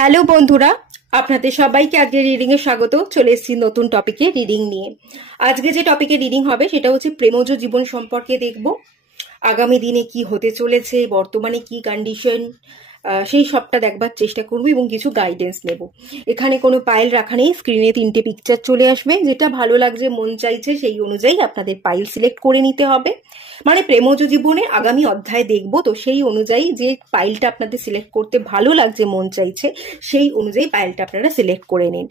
Hello বন্ধুরা, আপনাদের সবাইকে আজকে রিডিং এ স্বাগত। চলে এসেছি নতুন টপিকে রিডিং নিয়ে। আজকে যে টপিকে রিডিং হবে সেটা হচ্ছে প্রেমজ জীবন সম্পর্কে দেখব। আগামী দিনে কি হতে চলেছে, বর্তমানে কি কন্ডিশন, সেই সবটা দেখবার চেষ্টা করব এবং কিছু গাইডেন্স নেব। এখানে কোনো পাইল রাখা নেই, স্ক্রিনে 3টে পিকচার চলে আসবে। যেটা ভালো লাগছে, মন চাইছে, সেই অনুযায়ী আপনাদের পাইল সিলেক্ট করে নিতে হবে। মানে প্রেমজ জীবনে আগামী অধ্যায় দেখব, তো সেই অনুযায়ী যে পাইলটা আপনাদের সিলেক্ট করতে ভালো লাগছে, মন চাইছে, সেই অনুযায়ী পাইলটা আপনারা সিলেক্ট করে নিন।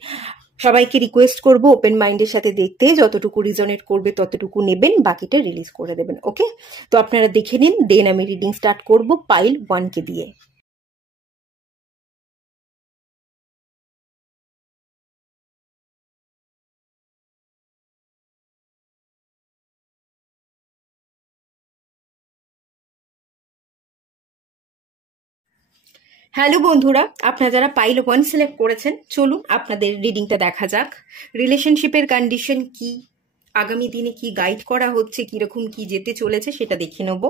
সবাইকে রিকোয়েস্ট করব ওপেন মাইন্ডের সাথে দেখতে, যতটুকু রিজনেট করবে ততটুকু নেবেন, বাকিটা রিলিজ করে দেবেন। ওকে, তো আপনারা দেখে নিন, দেন আমি রিডিং স্টার্ট করব পাইল 1কে দিয়ে। হ্যালো বন্ধুরা, আপনারা যারা পাইল 1 সিলেক্ট করেছেন, চলুন আপনাদের রিডিংটা দেখা যাক। রিলেশনশিপের কন্ডিশন কি, আগামী দিনে কি গাইড করা হচ্ছে, কিরকম কি যেতে চলেছে সেটা দেখে নেব।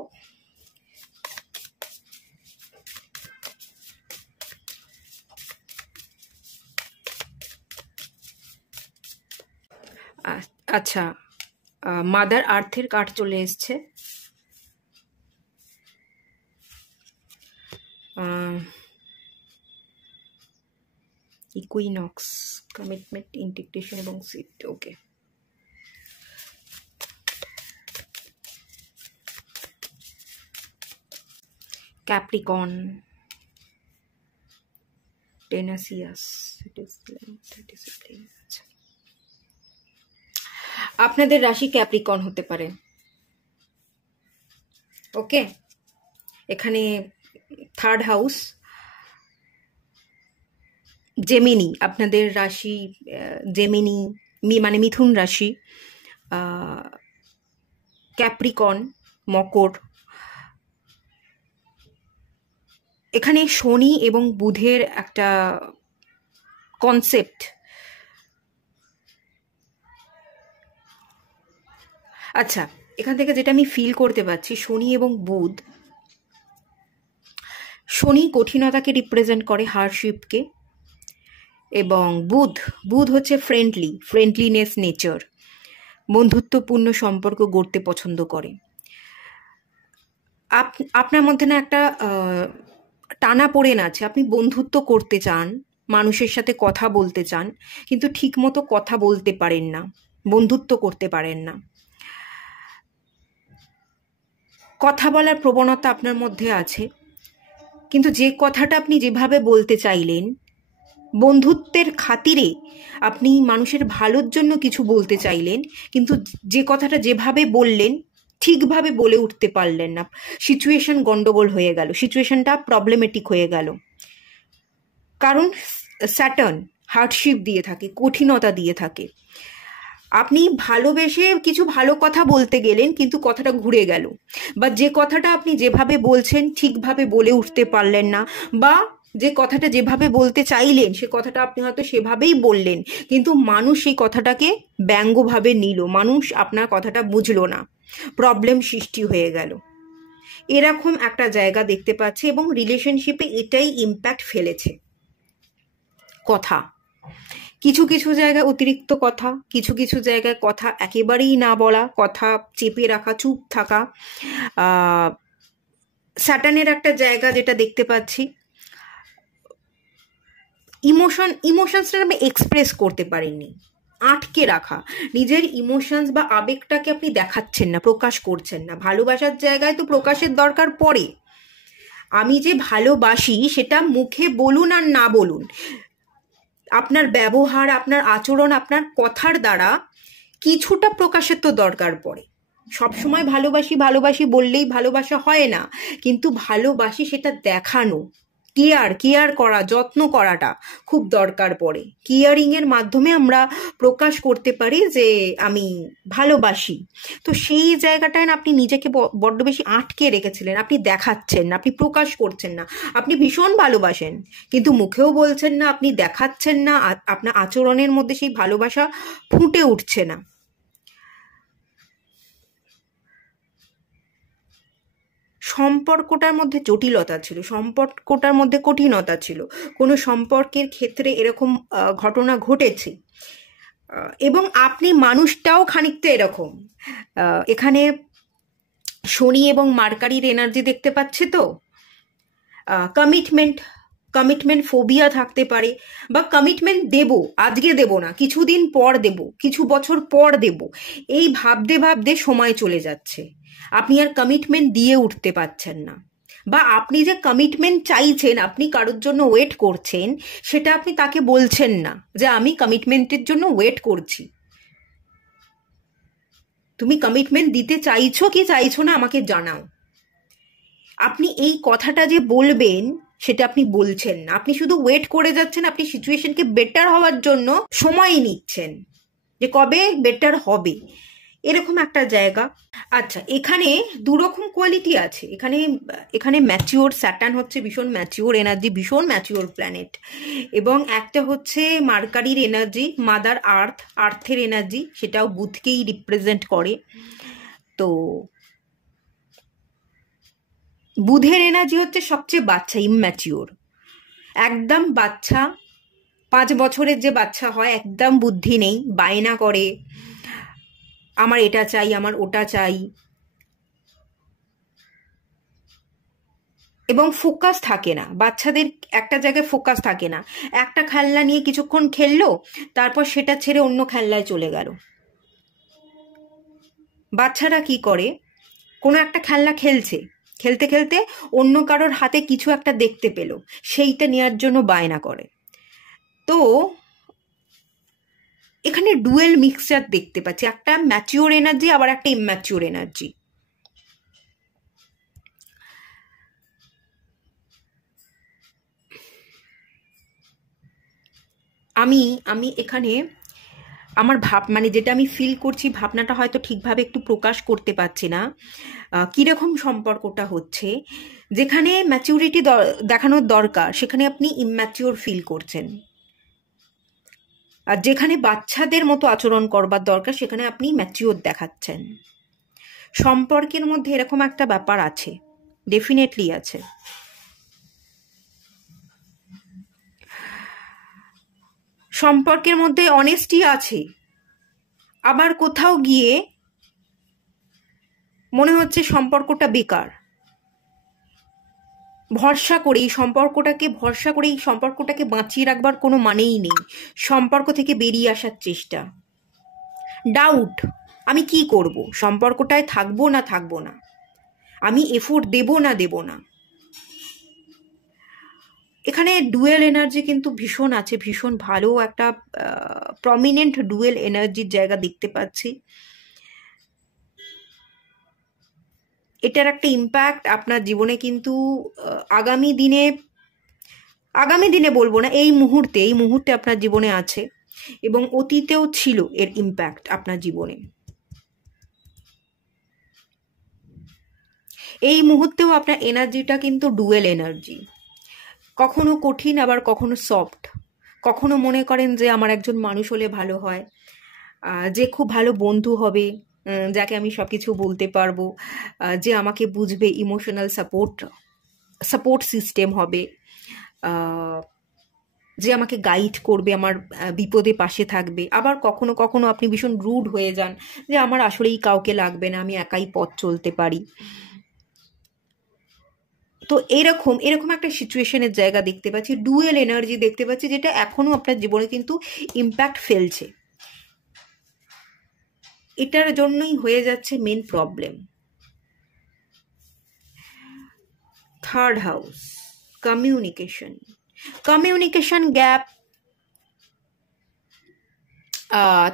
আচ্ছা, মাদার আর্থের কার্ড চলে এসছে। ইকুইনক্স, কমিটমেন্ট, ইন্টিগ্রেশন এবং সিট। ওকে, ক্যাপ্রিকন, টেনাসিয়াস, আপনাদের রাশি ক্যাপ্রিকন হতে পারে। ওকে, এখানে থার্ড হাউস জেমিনি, আপনাদের রাশি জেমিনি, মানে মিথুন রাশি, ক্যাপ্রিকন, মকর। এখানে শনি এবং বুধের একটা কনসেপ্ট। আচ্ছা, এখান থেকে যেটা আমি ফিল করতে পারছি, শনি এবং বুধ, শনি কঠিনতাকে রিপ্রেজেন্ট করে, হার্ডশিপকে, এবং বুধ হচ্ছে ফ্রেন্ডলিনেস নেচার, বন্ধুত্বপূর্ণ সম্পর্ক গড়তে পছন্দ করে। আপনার মধ্যে না একটা টানা পড়েন আছে, আপনি বন্ধুত্ব করতে চান, মানুষের সাথে কথা বলতে চান, কিন্তু ঠিক মতো কথা বলতে পারেন না, বন্ধুত্ব করতে পারেন না। কথা বলার প্রবণতা আপনার মধ্যে আছে, কিন্তু যে কথাটা আপনি যেভাবে বলতে চাইলেন, বন্ধুত্বের খাতিরে আপনি মানুষের ভালোর জন্য কিছু বলতে চাইলেন, কিন্তু যে কথাটা যেভাবে বললেন ঠিকভাবে বলে উঠতে পারলেন না, সিচুয়েশন গন্ডগোল হয়ে গেল, সিচুয়েশনটা প্রবলেমেটিক হয়ে গেল। কারণ স্যাটার্ন হার্ডশিপ দিয়ে থাকে, কঠিনতা দিয়ে থাকে। আপনি ভালোবেসে কিছু ভালো কথা বলতে গেলেন, কিন্তু কথাটা ঘুরে গেল, বা যে কথাটা আপনি যেভাবে বলছেন ঠিকভাবে বলে উঠতে পারলেন না, বা যে কথাটা যেভাবে বলতে চাইলেন সে কথাটা আপনি হয়তো সেভাবেই বললেন, কিন্তু মানুষ সেই কথাটাকে ব্যঙ্গভাবে নিল, মানুষ আপনার কথাটা বুঝলো না, প্রবলেম সৃষ্টি হয়ে গেল। এরকম একটা জায়গা দেখতে পাচ্ছি, এবং রিলেশনশিপে এটাই ইম্প্যাক্ট ফেলেছে। কথা, কিছু কিছু জায়গায় অতিরিক্ত কথা, কিছু কিছু জায়গায় কথা একেবারেই না বলা, কথা চেপে রাখা, চুপ থাকা। স্যাটার্নের একটা জায়গা যেটা দেখতে পাচ্ছি, ইমোশনসটা আপনি এক্সপ্রেস করতে পারেননি, আটকে রাখা, নিজের ইমোশনস বা আবেগটাকে আপনি দেখাচ্ছেন না, প্রকাশ করছেন না। ভালোবাসার জায়গায় তো প্রকাশের দরকার পড়ে। আমি যে ভালোবাসি সেটা মুখে বলুন আর না বলুন, আপনার ব্যবহার, আপনার আচরণ, আপনার কথার দ্বারা কিছুটা প্রকাশের তো দরকার পড়ে। সবসময় ভালোবাসি ভালোবাসি বললেই ভালোবাসা হয় না, কিন্তু ভালোবাসি সেটা দেখানো, কেয়ার করা, যত্ন করাটা খুব দরকার পড়ে। কেয়ারিং এর মাধ্যমে আমরা প্রকাশ করতে পারি যে আমি ভালোবাসি। তো সেই জায়গাটায় না আপনি নিজেকে বড্ড বেশি আটকে রেখেছিলেন, আপনি দেখাচ্ছেন না, আপনি প্রকাশ করছেন না। আপনি ভীষণ ভালোবাসেন, কিন্তু মুখেও বলছেন না, আপনি দেখাচ্ছেন না, আপনার আচরণের মধ্যে সেই ভালোবাসা ফুটে উঠছে না। সম্পর্কটার মধ্যে জটিলতা ছিল, সম্পর্কটার মধ্যে কঠিনতা ছিল, কোনো সম্পর্কের ক্ষেত্রে এরকম ঘটনা ঘটেছে। এবং আপনি মানুষটাও খানিকটা এরকম। এখানে শনি এবং মার্কারির এনার্জি দেখতে পাচ্ছি, তো কমিটমেন্ট ফোবিয়া থাকতে পারে, বা কমিটমেন্ট দেব, আজকে দেব না, কিছুদিন পর দেব, কিছু বছর পর দেব, এই ভাবতে ভাবতে সময় চলে যাচ্ছে, আপনি আর কমিটমেন্ট দিয়ে উঠতে পারছেন না। বা আপনি যে কমিটমেন্ট চাইছেন, আপনি কারোর জন্য ওয়েট করছেন, সেটা আপনি তাকে বলছেন না যে আমি কমিটমেন্টের জন্য ওয়েট করছি। তুমি কমিটমেন্ট দিতে চাইছো কি চাইছো না আমাকে জানাও। আপনি এই কথাটা যে বলবেন সেটা আপনি বলছেন না, আপনি শুধু ওয়েট করে যাচ্ছেন, আপনি সিচুয়েশনকে বেটার হওয়ার জন্য সময় নিচ্ছেন যে কবে বেটার হবে, এরকম একটা জায়গা। আচ্ছা, এখানে দুরকম কোয়ালিটি আছে। এখানে ম্যাচিওর স্যাটার্ন হচ্ছে ভীষণ ম্যাচিওর এনার্জি, ভীষণ ম্যাচিওর প্ল্যানেট, এবং একটা হচ্ছে মার্কারির এনার্জি, মাদার আর্থের এনার্জি, সেটাও বুধকেই রিপ্রেজেন্ট করে। তো বুধের এনার্জি হচ্ছে সবচেয়ে বাচ্চা, ইম্যাচিওর, একদম বাচ্চা, 5 বছরের যে বাচ্চা হয়, একদম বুদ্ধি নেই, বায়না করে আমার এটা চাই, আমার ওটা চাই, এবং ফোকাস থাকে না বাচ্চাদের, একটা জায়গায় ফোকাস থাকে না। একটা খেলনা নিয়ে কিছুক্ষণ খেললো, তারপর সেটা ছেড়ে অন্য খেলনায় চলে গেল। বাচ্চারা কি করে, কোনো একটা খেলনা খেলছে, খেলতে খেলতে অন্য কারোর হাতে কিছু একটা দেখতে পেল, সেইটা নেওয়ার জন্য বায়না করে। তো এখানে ডুয়েল মিক্সচার দেখতে পাচ্ছি, একটা ম্যাচিওর এনার্জি আবার একটা ইম্যাচিওর এনার্জি। আমি এখানে আমার মানে যেটা আমি ফিল করছি, ভাবনাটা হয়তো ঠিকভাবে একটু প্রকাশ করতে পারছি না। কিরকম সম্পর্কটা হচ্ছে, যেখানে ম্যাচিউরিটি দেখানোর দরকার সেখানে আপনি ইম্যাচিওর ফিল করছেন, আর যেখানে বাচ্চাদের মতো আচরণ করবার দরকার সেখানে আপনি ম্যাচিওর দেখাচ্ছেন। সম্পর্কের মধ্যে এরকম একটা ব্যাপার আছে, ডেফিনেটলি আছে। সম্পর্কের মধ্যে অনেস্টি আছে, আবার কোথাও গিয়ে মনে হচ্ছে সম্পর্কটা বেকার। ভরসা করে এই সম্পর্কটাকে বাঁচিয়ে রাখবার কোনো মানেই নেই। সম্পর্ক থেকে বেরিয়ে আসার চেষ্টা, ডাউট, আমি কি করব, সম্পর্কটায় থাকবো না থাকবো না, আমি এফোর্ট দেব না দেব না। এখানে ডুয়েল এনার্জি কিন্তু ভীষণ আছে, ভীষণ ভালো একটা প্রমিনেন্ট ডুয়েল এনার্জির জায়গা দেখতে পাচ্ছি। এটার একটা ইম্প্যাক্ট আপনার জীবনে কিন্তু আগামী দিনে বলবো না, এই মুহূর্তে আপনার জীবনে আছে, এবং অতীতেও ছিল এর ইম্প্যাক্ট আপনার জীবনে। এই মুহূর্তেও আপনার এনার্জিটা কিন্তু ডুয়েল এনার্জি, কখনো কঠিন আবার কখনো সফট। কখনো মনে করেন যে আমার একজন মানুষ হলে ভালো হয়, যে খুব ভালো বন্ধু হবে, যাকে আমি সব কিছু বলতে পারবো, যে আমাকে বুঝবে, ইমোশনাল সাপোর্ট সিস্টেম হবে, যে আমাকে গাইড করবে, আমার বিপদে পাশে থাকবে। আবার কখনো কখনো আপনি ভীষণ রুড হয়ে যান, যে আমার আসলেই কাউকে লাগবে না, আমি একাই পথ চলতে পারি। তো এরকম একটা সিচুয়েশনের জায়গা দেখতে পাচ্ছি, ডুয়েল এনার্জি দেখতে পাচ্ছি, যেটা এখনো আপনার জীবনে কিন্তু ইম্প্যাক্ট ফেলছে। এটার জন্যই হয়ে যাচ্ছে main problem. Third house, communication gap,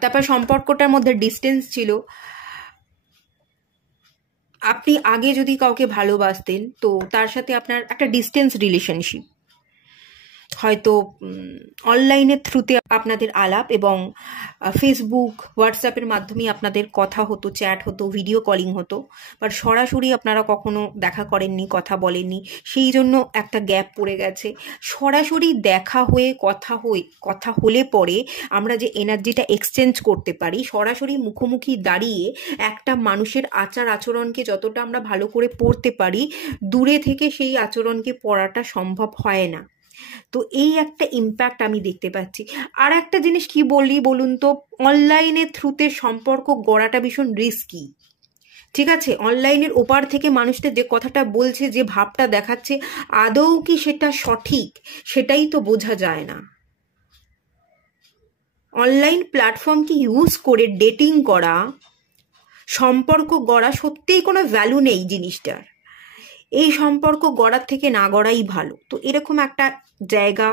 তারপর সম্পর্কটার মধ্যে ডিস্টেন্স ছিল। আপনি আগে যদি কাউকে ভালোবাসতেন, তো তার সাথে আপনার একটা ডিস্টেন্স রিলেশনশিপ, হয়তো অনলাইনের থ্রুতে আপনাদের আলাপ এবং ফেসবুক হোয়াটসঅ্যাপের মাধ্যমে আপনাদের কথা হতো, চ্যাট হতো, ভিডিও কলিং হতো, বাট সরাসরি আপনারা কখনো দেখা করেননি, কথা বলেননি, সেই জন্য একটা গ্যাপ পড়ে গেছে। সরাসরি দেখা হয়ে কথা হলে পরে আমরা যে এনার্জিটা এক্সচেঞ্জ করতে পারি, সরাসরি মুখোমুখি দাঁড়িয়ে একটা মানুষের আচার আচরণকে যতটা আমরা ভালো করে পড়তে পারি, দূরে থেকে সেই আচরণকে পড়াটা সম্ভব হয় না। তো এই একটা ইম্প্যাক্ট আমি দেখতে পাচ্ছি। আর একটা জিনিস কি বলুন তো, অনলাইনের থ্রুতে সম্পর্ক গড়াটা ভীষণ রিস্কি। ঠিক আছে, অনলাইনের ওপার থেকে মানুষটা যে কথাটা বলছে, যে ভাবটা দেখাচ্ছে, আদৌ কি সেটা সঠিক, সেটাই তো বোঝা যায় না। অনলাইন প্ল্যাটফর্মকে ইউজ করে ডেটিং করা, সম্পর্ক গড়া, সত্যিই কোনো ভ্যালু নেই জিনিসটার। এই সম্পর্ক গড়ার থেকে না গড়াই ভালো। তো এরকম একটা জায়গা,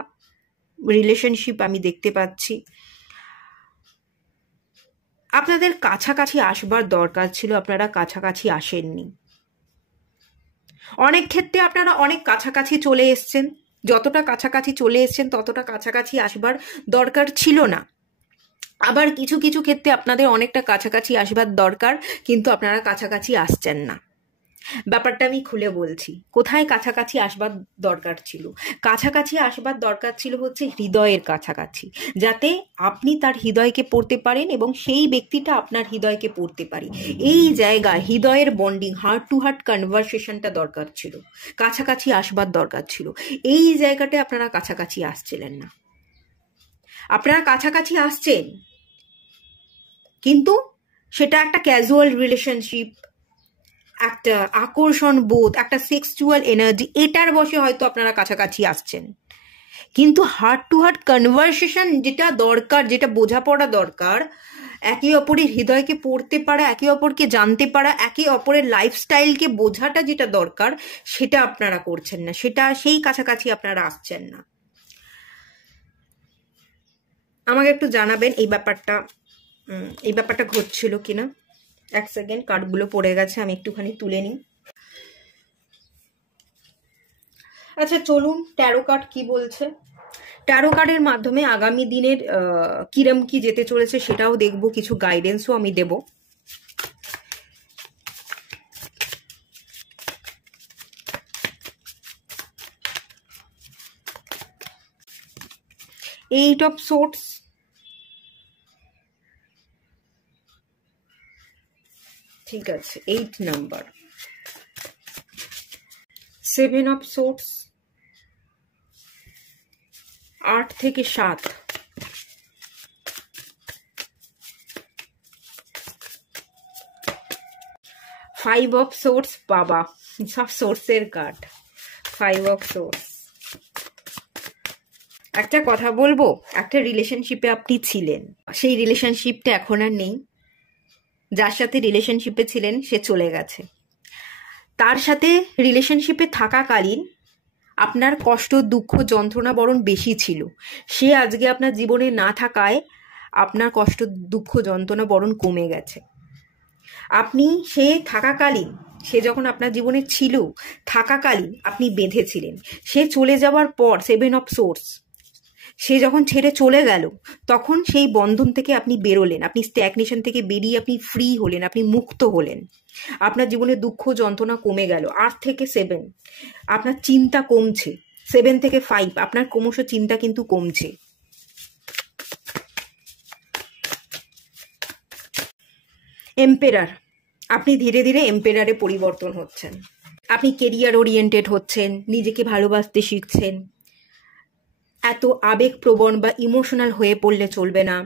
রিলেশনশিপ আমি দেখতে পাচ্ছি। আপনাদের কাছাকাছি আসবার দরকার ছিল, আপনারা কাছাকাছি আসেননি। অনেক ক্ষেত্রে আপনারা অনেক কাছাকাছি চলে এসছেন, যতটা কাছাকাছি চলে এসছেন ততটা কাছাকাছি আসবার দরকার ছিল না। আবার কিছু কিছু ক্ষেত্রে আপনাদের অনেকটা কাছাকাছি আসবার দরকার, কিন্তু আপনারা কাছাকাছি আসছেন না। ব্যাপারটা আমি খুলে বলছি, কোথায় কাছাকাছি আসবার দরকার ছিল? কাছাকাছি আসবার দরকার ছিল হচ্ছে হৃদয়ের কাছাকাছি, যাতে আপনি তার হৃদয়কে পড়তে পারেন এবং সেই ব্যক্তিটা আপনার হৃদয়কে পড়তে পারে। এই জায়গা হৃদয়ের বন্ডিং, হার্ট টু হার্ট কনভারসেশনটা দরকার ছিল, কাছাকাছি আসবার দরকার ছিল। এই জায়গাটায় আপনারা কাছাকাছি আসছিলেন না। আপনারা কাছাকাছি আসছেন, কিন্তু সেটা একটা ক্যাজুয়াল রিলেশনশিপ, একটা আকর্ষণ বোধ, একটা সেক্সুয়াল এনার্জি, এটার বসে হয়তো আপনারা কাছাকাছি আসছেন। কিন্তু হার্ট টু হার্ট কনভারসেশন যেটা দরকার, যেটা বোঝাপড়া দরকার, একে অপরের হৃদয়কে পড়তে পারা, একে অপরকে জানতে পারা, একে অপরের লাইফস্টাইলকে বোঝাটা যেটা দরকার, সেটা আপনারা করছেন না, সেই কাছাকাছি আপনারা আসছেন না। আমাকে একটু জানাবেন এই ব্যাপারটা ঘটছিল কিনা। এক সেকেন্ড, কার্ডগুলো পড়ে গেছে, আমি একটুখানি তুলে নিই। আচ্ছা চলুন, ট্যারো কার্ড কি বলছে। ট্যারো কার্ডের মাধ্যমে আগামী দিনের কিরম কি যেতে চলেছে সেটাও দেখব, কিছু গাইডেন্সও আমি দেব। এইট অফ সোর্টস, ঠিক আছে, 8 নাম্বার, 7 অফ সোর্টস, 8 থেকে 7, 5 অফ সোর্টস, বাবা সব সোর্সের কার্ড, 5 অফ সোর্টস। একটা কথা বলবো, একটা রিলেশনশিপে আপনি ছিলেন, সেই রিলেশনশিপটা এখন আর নেই। যার সাথে রিলেশনশিপে ছিলেন সে চলে গেছে। তার সাথে রিলেশনশিপে থাকাকালীন আপনার কষ্ট, দুঃখ, যন্ত্রণা বরং বেশি ছিল। সে আজকে আপনার জীবনে না থাকায় আপনার কষ্ট, দুঃখ, যন্ত্রণা বরং কমে গেছে। আপনি সে যখন আপনার জীবনে ছিল, থাকাকালীন আপনি বেঁধেছিলেন। সে চলে যাওয়ার পর, 7 অফ সোর্স, সে যখন ছেড়ে চলে গেল, তখন সেই বন্ধন থেকে আপনি বেরোলেন, আপনি স্ট্যাগনেশন থেকে বেরিয়ে আপনি ফ্রি হলেন, আপনি মুক্ত হলেন। আপনার জীবনে দুঃখ যন্ত্রণা কমে গেল। 8 থেকে 7 আপনার চিন্তা কমছে, 7 থেকে 5 আপনার ক্রমশ চিন্তা কিন্তু কমছে। এম্পেরার, আপনি ধীরে ধীরে এম্পেরারে পরিবর্তন হচ্ছেন। আপনি কেরিয়ার ওরিয়েন্টেড হচ্ছেন, নিজেকে ভালোবাসতে শিখছেন। এত আবেগপ্রবণ বা ইমোশনাল হয়ে পড়লে চলবে না।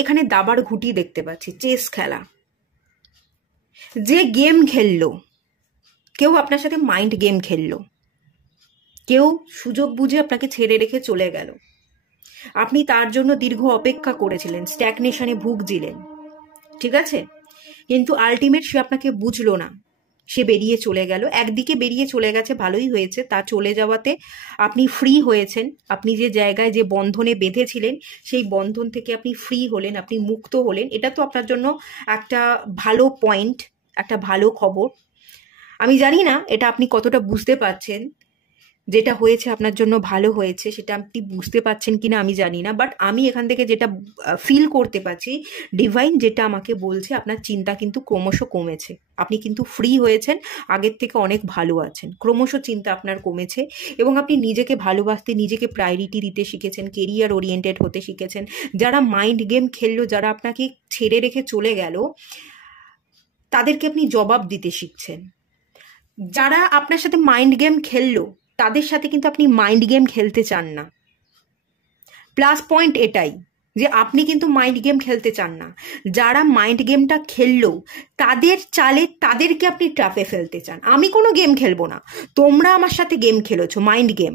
এখানে দাবার ঘুঁটি দেখতে পাচ্ছি, চেস খেলা। যে গেম খেললো, কেউ আপনার সাথে মাইন্ড গেম খেললো, কেউ সুযোগ বুঝে আপনাকে ছেড়ে রেখে চলে গেল। আপনি তার জন্য দীর্ঘ অপেক্ষা করেছিলেন, স্ট্যাগনেশনে ভুগছিলেন, ঠিক আছে, কিন্তু আলটিমেট সে আপনাকে বুঝলো না, সে বেরিয়ে চলে গেল। একদিকে বেরিয়ে চলে গেছে, ভালোই হয়েছে, তার চলে যাওয়াতে আপনি ফ্রি হয়েছেন। আপনি যে জায়গায়, যে বন্ধনে বেঁধেছিলেন, সেই বন্ধন থেকে আপনি ফ্রি হলেন, আপনি মুক্ত হলেন। এটা তো আপনার জন্য একটা ভালো পয়েন্ট, একটা ভালো খবর। আমি জানি না এটা আপনি কতটা বুঝতে পারছেন, যেটা হয়েছে আপনার জন্য ভালো হয়েছে সেটা আপনি বুঝতে পারছেন কিনা আমি জানি না, বাট আমি এখান থেকে যেটা ফিল করতে পারছি, ডিভাইন যেটা আমাকে বলছে, আপনার চিন্তা কিন্তু ক্রমশ কমেছে। আপনি কিন্তু ফ্রি হয়েছেন, আগের থেকে অনেক ভালো আছেন, ক্রমশ চিন্তা আপনার কমেছে এবং আপনি নিজেকে ভালোবাসতে, নিজেকে প্রায়োরিটি দিতে শিখেছেন, কেরিয়ার ওরিয়েন্টেড হতে শিখেছেন। যারা মাইন্ড গেম খেললো, যারা আপনাকে ছেড়ে রেখে চলে গেল, তাদেরকে আপনি জবাব দিতে শিখছেন। যারা আপনার সাথে মাইন্ড গেম খেললো, তাদের সাথে কিন্তু আপনি মাইন্ড গেম খেলতে চান না। প্লাস পয়েন্ট এটাই যে আপনি কিন্তু মাইন্ড গেম খেলতে চান না। যারা মাইন্ড গেমটা খেললো, তাদের চালে তাদেরকে আপনি ট্র্যাপে ফেলতে চান। আমি কোনো গেম খেলবো না, তোমরা আমার সাথে গেম খেলেছো, মাইন্ড গেম,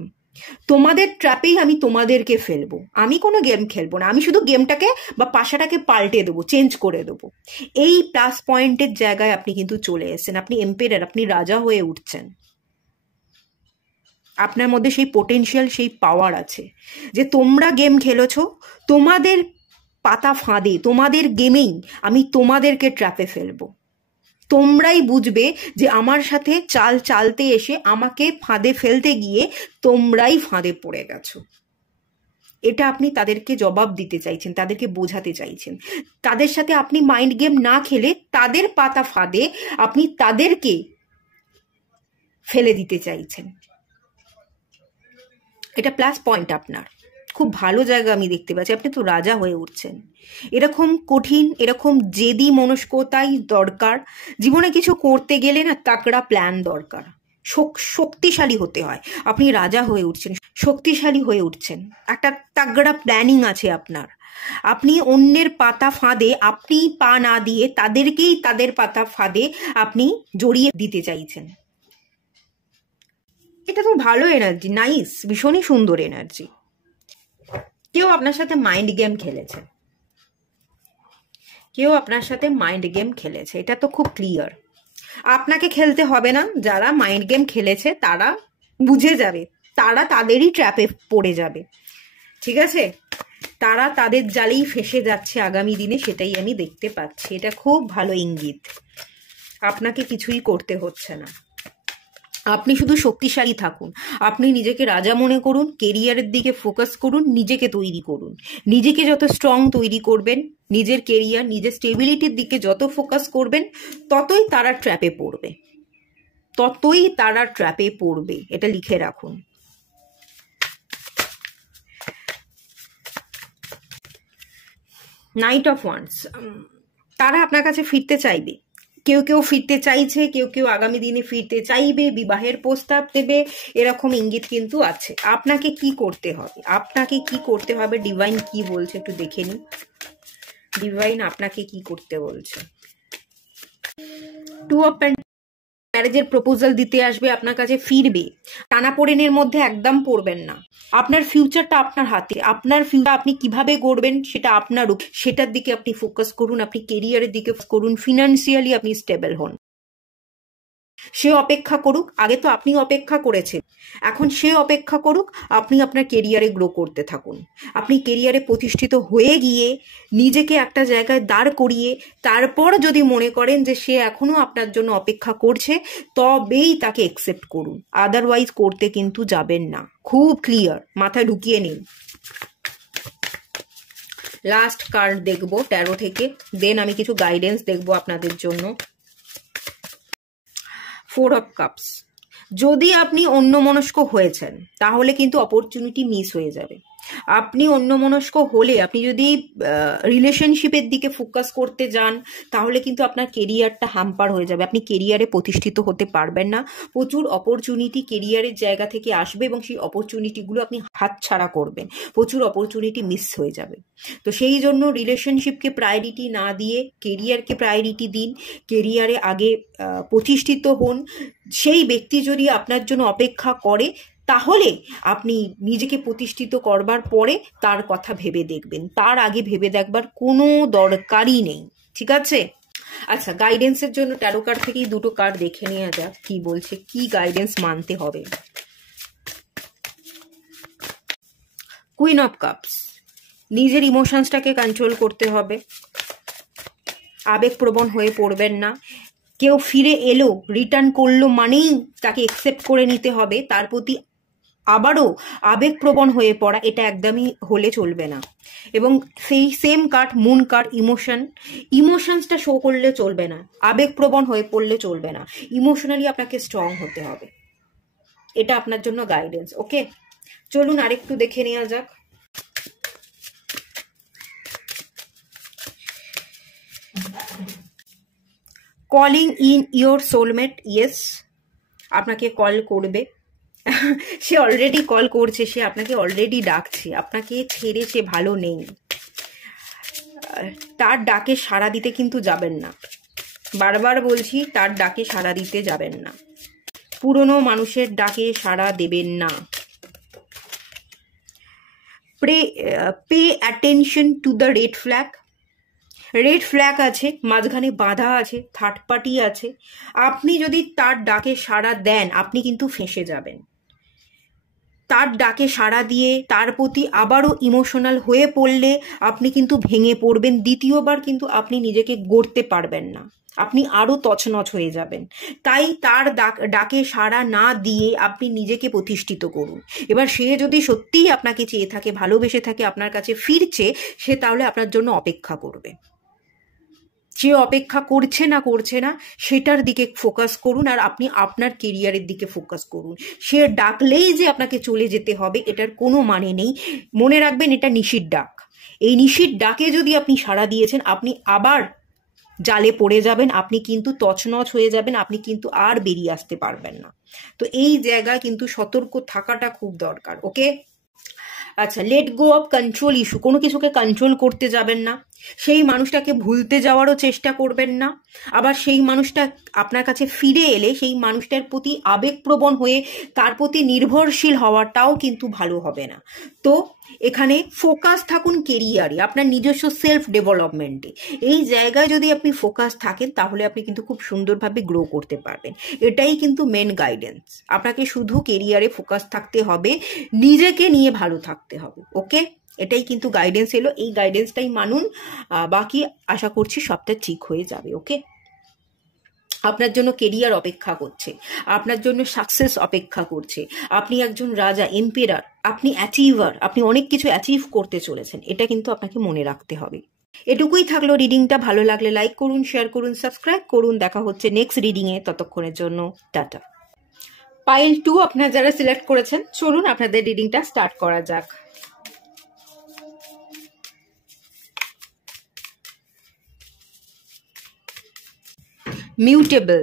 তোমাদের ট্র্যাপেই আমি তোমাদেরকে ফেলবো। আমি কোনো গেম খেলবো না, আমি শুধু গেমটাকে বা পাশাটাকে পাল্টে দেবো, চেঞ্জ করে দেবো। এই প্লাস পয়েন্টের জায়গায় আপনি কিন্তু চলে এসেছেন। আপনি এম্পায়ার, আপনি রাজা হয়ে উঠছেন। আপনার মধ্যে সেই পোটেনশিয়াল, সেই পাওয়ার আছে যে তোমরা গেম খেলেছো, তোমাদের পাতা ফাঁদে, তোমাদের গেমেই আমি তোমাদেরকে ট্র্যাপে ফেলবো। তোমরাই বুঝবে যে আমার সাথে চাল চালতে এসে আমাকে ফাঁদে ফেলতে গিয়ে তোমরাই ফাঁদে পড়ে গেছো। এটা আপনি তাদেরকে জবাব দিতে চাইছেন, তাদেরকে বোঝাতে চাইছেন। তাদের সাথে আপনি মাইন্ড গেম না খেলে তাদের পাতা ফাঁদে আপনি তাদেরকে ফেলে দিতে চাইছেন। এটা প্লাস পয়েন্ট আপনার, খুব ভালো জায়গা আমি দেখতে পাচ্ছি। আপনি তো রাজা হয়ে উঠছেন। এরকম কঠিন, এরকম জেদি মনস্কতাই দরকার। জীবনে কিছু করতে গেলে না তাকড়া প্ল্যান দরকার, শক্তিশালী হতে হয়। আপনি রাজা হয়ে উঠছেন, শক্তিশালী হয়ে উঠছেন, একটা তাগড়া প্ল্যানিং আছে আপনার। আপনি অন্যের পাতা ফাঁদে আপনি পা না দিয়ে তাদেরকেই তাদের পাতা ফাঁদে আপনি জড়িয়ে দিতে চাইছেন। এটা তো ভালো এনার্জি, নাইস, ভীষণই সুন্দর এনার্জি। কেউ আপনার সাথে মাইন্ড গেম খেলেছে, কেউ আপনার সাথে মাইন্ড গেম খেলেছে, এটা তো খুব ক্লিয়ার। আপনাকে খেলতে হবে না, যারা মাইন্ড গেম খেলেছে তারা বুঝে যাবে, তারা তাদেরই ট্র্যাপে পড়ে যাবে। ঠিক আছে, তারা তাদের জালেই ফেসে যাচ্ছে আগামী দিনে, সেটাই আমি দেখতে পাচ্ছি। এটা খুব ভালো ইঙ্গিত। আপনাকে কিছুই করতে হচ্ছে না, আপনি শুধু শক্তিশালী থাকুন, আপনি নিজেকে রাজা মনে করুন, কেরিয়ারের দিকে ফোকাস করুন, নিজেকে তৈরি করুন। নিজেকে যত স্ট্রং তৈরি করবেন, নিজের কেরিয়ার, নিজের স্টেবিলিটির দিকে যত ফোকাস করবেন, ততই তারা ট্র্যাপে পড়বে, ততই তারা ট্র্যাপে পড়বে। এটা লিখে রাখুন। নাইট অফ ওয়ান্স, তারা আপনার কাছে ফিরতে চাইবে। কেউ কেউ ফিরতে চাইছে, কেউ কেউ আগামী দিনে ফিরতে চাইবে, বিবাহের প্রস্তাব দেবে, এরকম ইঙ্গিত কিন্তু আছে। আপনাকে কি করতে হবে, আপনাকে কি করতে হবে, ডিভাইন কি বলছে একটু দেখে নিন। ডিভাইন আপনাকে কি করতে বলছে। 2 অফ ম্যারেজের প্রপোজাল দিতে আসবে, আপনার কাছে ফিরবে। টানাপোড়েনের মধ্যে একদম পড়বেন না। আপনার ফিউচারটা আপনার হাতে, আপনার ফিউচার আপনি কিভাবে গড়বেন সেটা আপনার, সেটার দিকে আপনি ফোকাস করুন, আপনি কেরিয়ারের দিকে করুন, ফিনান্সিয়ালি আপনি স্টেবল হন। সে অপেক্ষা করুক, আগে তো আপনি অপেক্ষা করেছেন, এখন সে অপেক্ষা করুক, আপনি আপনার কেরিয়ারে গ্রো করতে থাকুন। আপনি কেরিয়ারে প্রতিষ্ঠিত হয়ে গিয়ে নিজেকে একটা জায়গায় দাঁড় করিয়ে তারপর যদি মনে করেন যে সে এখনো আপনার জন্য অপেক্ষা করছে, তবেই তাকে অ্যাকসেপ্ট করুন, আদারওয়াইজ করতে কিন্তু যাবেন না। খুব ক্লিয়ার, মাথায় ঢুকিয়ে নিন। লাস্ট কার্ড দেখবো ট্যারো থেকে, দেন আমি কিছু গাইডেন্স দেখবো আপনাদের জন্য। 4 অফ কাপস, যদি আপনি অন্যমনস্ক হয়েছেন তাহলে কিন্তু অপরচুনিটি মিস হয়ে যাবে। আপনি অন্যমনস্ক হলে, আপনি যদি রিলেশনশিপের দিকে ফোকাস করতে যান, তাহলে কিন্তু আপনার কেরিয়ারটা হ্যাম্পার হয়ে যাবে, আপনি কেরিয়ারে প্রতিষ্ঠিত হতে পারবেন না। প্রচুর অপরচুনিটি কেরিয়ারের জায়গা থেকে আসবে এবং সেই অপরচুনিটিগুলো আপনি হাতছাড়া করবেন, প্রচুর অপরচুনিটি মিস হয়ে যাবে। তো সেই জন্য রিলেশনশিপকে প্রায়োরিটি না দিয়ে কেরিয়ারকে প্রায়োরিটি দিন, কেরিয়ারে আগে প্রতিষ্ঠিত হন। সেই ব্যক্তি যদি আপনার জন্য অপেক্ষা করে, তাহলে আপনি নিজেকে প্রতিষ্ঠিত করবার পরে তার কথা ভেবে দেখবেন, তার আগে ভেবে দেখবার কোনো দরকারই নেই। ঠিক আছে, আচ্ছা, গাইডেন্সের জন্য ট্যারো কার্ড থেকেই 2টো কার্ড দেখে নেওয়া যাক কি বলছে, কি গাইডেন্স মানতে হবে। কুইন অফ কাপস, নিজের ইমোশনসটাকে কন্ট্রোল করতে হবে, আবেগপ্রবণ হয়ে পড়বেন না। কেউ ফিরে এলো, রিটার্ন করলো মানেই তাকে একসেপ্ট করে নিতে হবে, তার প্রতি আবারও আবেগপ্রবণ হয়ে পড়া, এটা একদমই হলে চলবে না। এবং সেই সেম কার্ড, মুন কার্ড, ইমোশনসটা শো করলে চলবে না, আবেগপ্রবণ হয়ে পড়লে চলবে না, ইমোশনালি আপনাকে স্ট্রং হতে হবে। এটা আপনার জন্য গাইডেন্স। ওকে, চলুন আরেকটু দেখে নেওয়া যাক। Calling in your soulmate, yes, আপনাকে কল করবে, সে অলরেডি কল করছে, সে আপনাকে অলরেডি ডাকছে, আপনাকে ছেড়ে সে ভালো নেই। তার ডাকে সাড়া দিতে কিন্তু যাবেন না, বারবার বলছি, তার ডাকে সাড়া দিতে যাবেন না, পুরনো মানুষের ডাকে সাড়া দেবেন না। Pay attention to the red flag. Red flag আছে, মাঝখানে বাধা আছে, থার্ড পার্টি আছে। আপনি যদি তার ডাকে সাড়া দেন, আপনি কিন্তু ফেঁসে যাবেন। তার ডাকে সাড়া দিয়ে তার প্রতি আবারও ইমোশনাল হয়ে পড়লে আপনি কিন্তু ভেঙে পড়বেন, দ্বিতীয়বার কিন্তু আপনি নিজেকে গড়তে পারবেন না, আপনি আরও তছনছ হয়ে যাবেন। তাই তার ডাকে সাড়া না দিয়ে আপনি নিজেকে প্রতিষ্ঠিত করুন। এবার সে যদি সত্যিই আপনাকে চেয়ে থাকে, ভালোবেসে থাকে, আপনার কাছে ফিরছে, সে তাহলে আপনার জন্য অপেক্ষা করবে। যে অপেক্ষা করছে না সেটার দিকে ফোকাস করুন, আর আপনি আপনার কেরিয়ারের দিকে ফোকাস করুন। সে ডাকলেই যে আপনাকে চলে যেতে হবে এটার কোনো মানে নেই। মনে রাখবেন, এটা নিশির ডাক। এই নিশির ডাকে যদি আপনি সাড়া দিয়েছেন, আপনি আবার জালে পড়ে যাবেন, আপনি কিন্তু তছনছ হয়ে যাবেন, আপনি কিন্তু আর বেরিয়ে আসতে পারবেন না। তো এই জায়গায় কিন্তু সতর্ক থাকাটা খুব দরকার। ওকে, আচ্ছা, let go of control issue. কোনো কিছুকে কন্ট্রোল করতে যাবেন না, সেই মানুষটাকে ভুলতে যাওয়ারও চেষ্টা করবেন না। আবার সেই মানুষটা আপনার কাছে ফিরে এলে সেই মানুষটার প্রতি আবেগপ্রবণ হয়ে তার প্রতি নির্ভরশীল হওয়াটাও কিন্তু ভালো হবে না। তো এখানে ফোকাস থাকুন কেরিয়ারে, আপনার নিজস্ব সেলফ ডেভেলপমেন্টে। এই জায়গায় যদি আপনি ফোকাস থাকেন তাহলে আপনি কিন্তু খুব সুন্দরভাবে গ্রো করতে পারবেন। এটাই কিন্তু মেন গাইডেন্স। আপনাকে শুধু কেরিয়ারে ফোকাস থাকতে হবে, নিজেকে নিয়ে ভালো থাকতে হবে। ওকে, এটাই কিন্তু গাইডেন্স এলো, এই গাইডেন্সটাই মানুন, বাকি আশা করছি সবটা ঠিক হয়ে যাবে। ওকে, আপনার জন্য কেরিয়ার অপেক্ষা করছে, আপনার জন্য সাকসেস অপেক্ষা করছে, আপনি একজন রাজা, এম্পেরার, আপনি অ্যাচিভার, আপনি অনেক কিছু অ্যাচিভ করতে চলেছেন, এটা কিন্তু আপনাকে মনে রাখতে হবে। এটুকুই থাকলো রিডিংটা। ভালো লাগলে লাইক করুন, শেয়ার করুন, সাবস্ক্রাইব করুন। দেখা হচ্ছে নেক্সট রিডিংয়ে, ততক্ষণের জন্য টাটা। পাইল 2 আপনারা যারা সিলেক্ট করেছেন, চলুন আপনাদের রিডিংটা স্টার্ট করা যাক। মিউটেবল,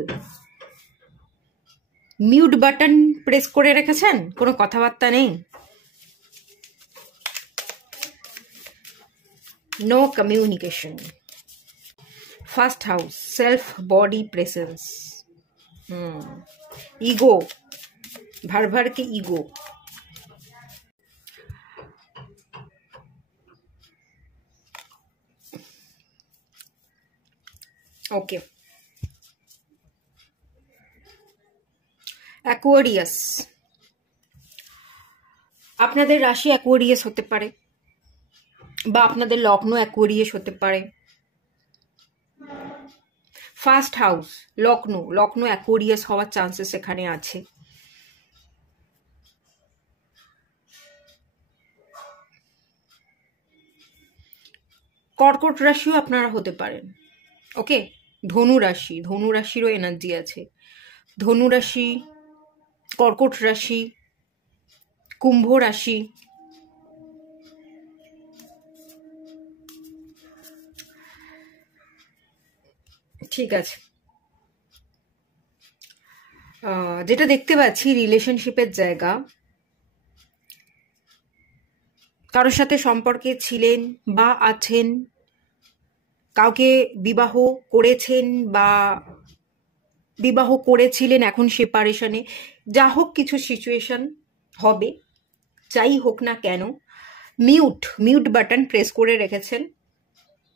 মিউট বাটন প্রেস করে রেখেছেন, কোনো কথাবার্তা নেই, no communication. First house, self body presence, ego, भर के ईगो। ওকে, অ্যাকোয়ারিয়াস, আপনাদের রাশি অ্যাকোয়ারিয়াস হতে পারে, বা আপনাদের লগ্ন অ্যাকোয়ারিয়াস হতে পারে। ফার্স্ট হাউস, লগ্ন অ্যাকোয়ারিয়াস হওয়ার চান্সেস এখানে আছে। কর্কট রাশিও আপনারা হতে পারেন। ওকে, ধনু রাশিরও এনার্জি আছে। ধনু রাশি, কর্কট রাশি, কুম্ভ রাশি, ঠিক আছে। যেটা দেখতে পাচ্ছি রিলেশনশিপের জায়গা, কারোর সাথে সম্পর্কে ছিলেন বা আছেন, কাউকে বিবাহ করেছেন বা বিবাহ করেছিলেন, এখন সেপারেশনে, যা হোক কিছু সিচুয়েশন হবে, যাই হোক না কেন, মিউট বাটন প্রেস করে রেখেছেন।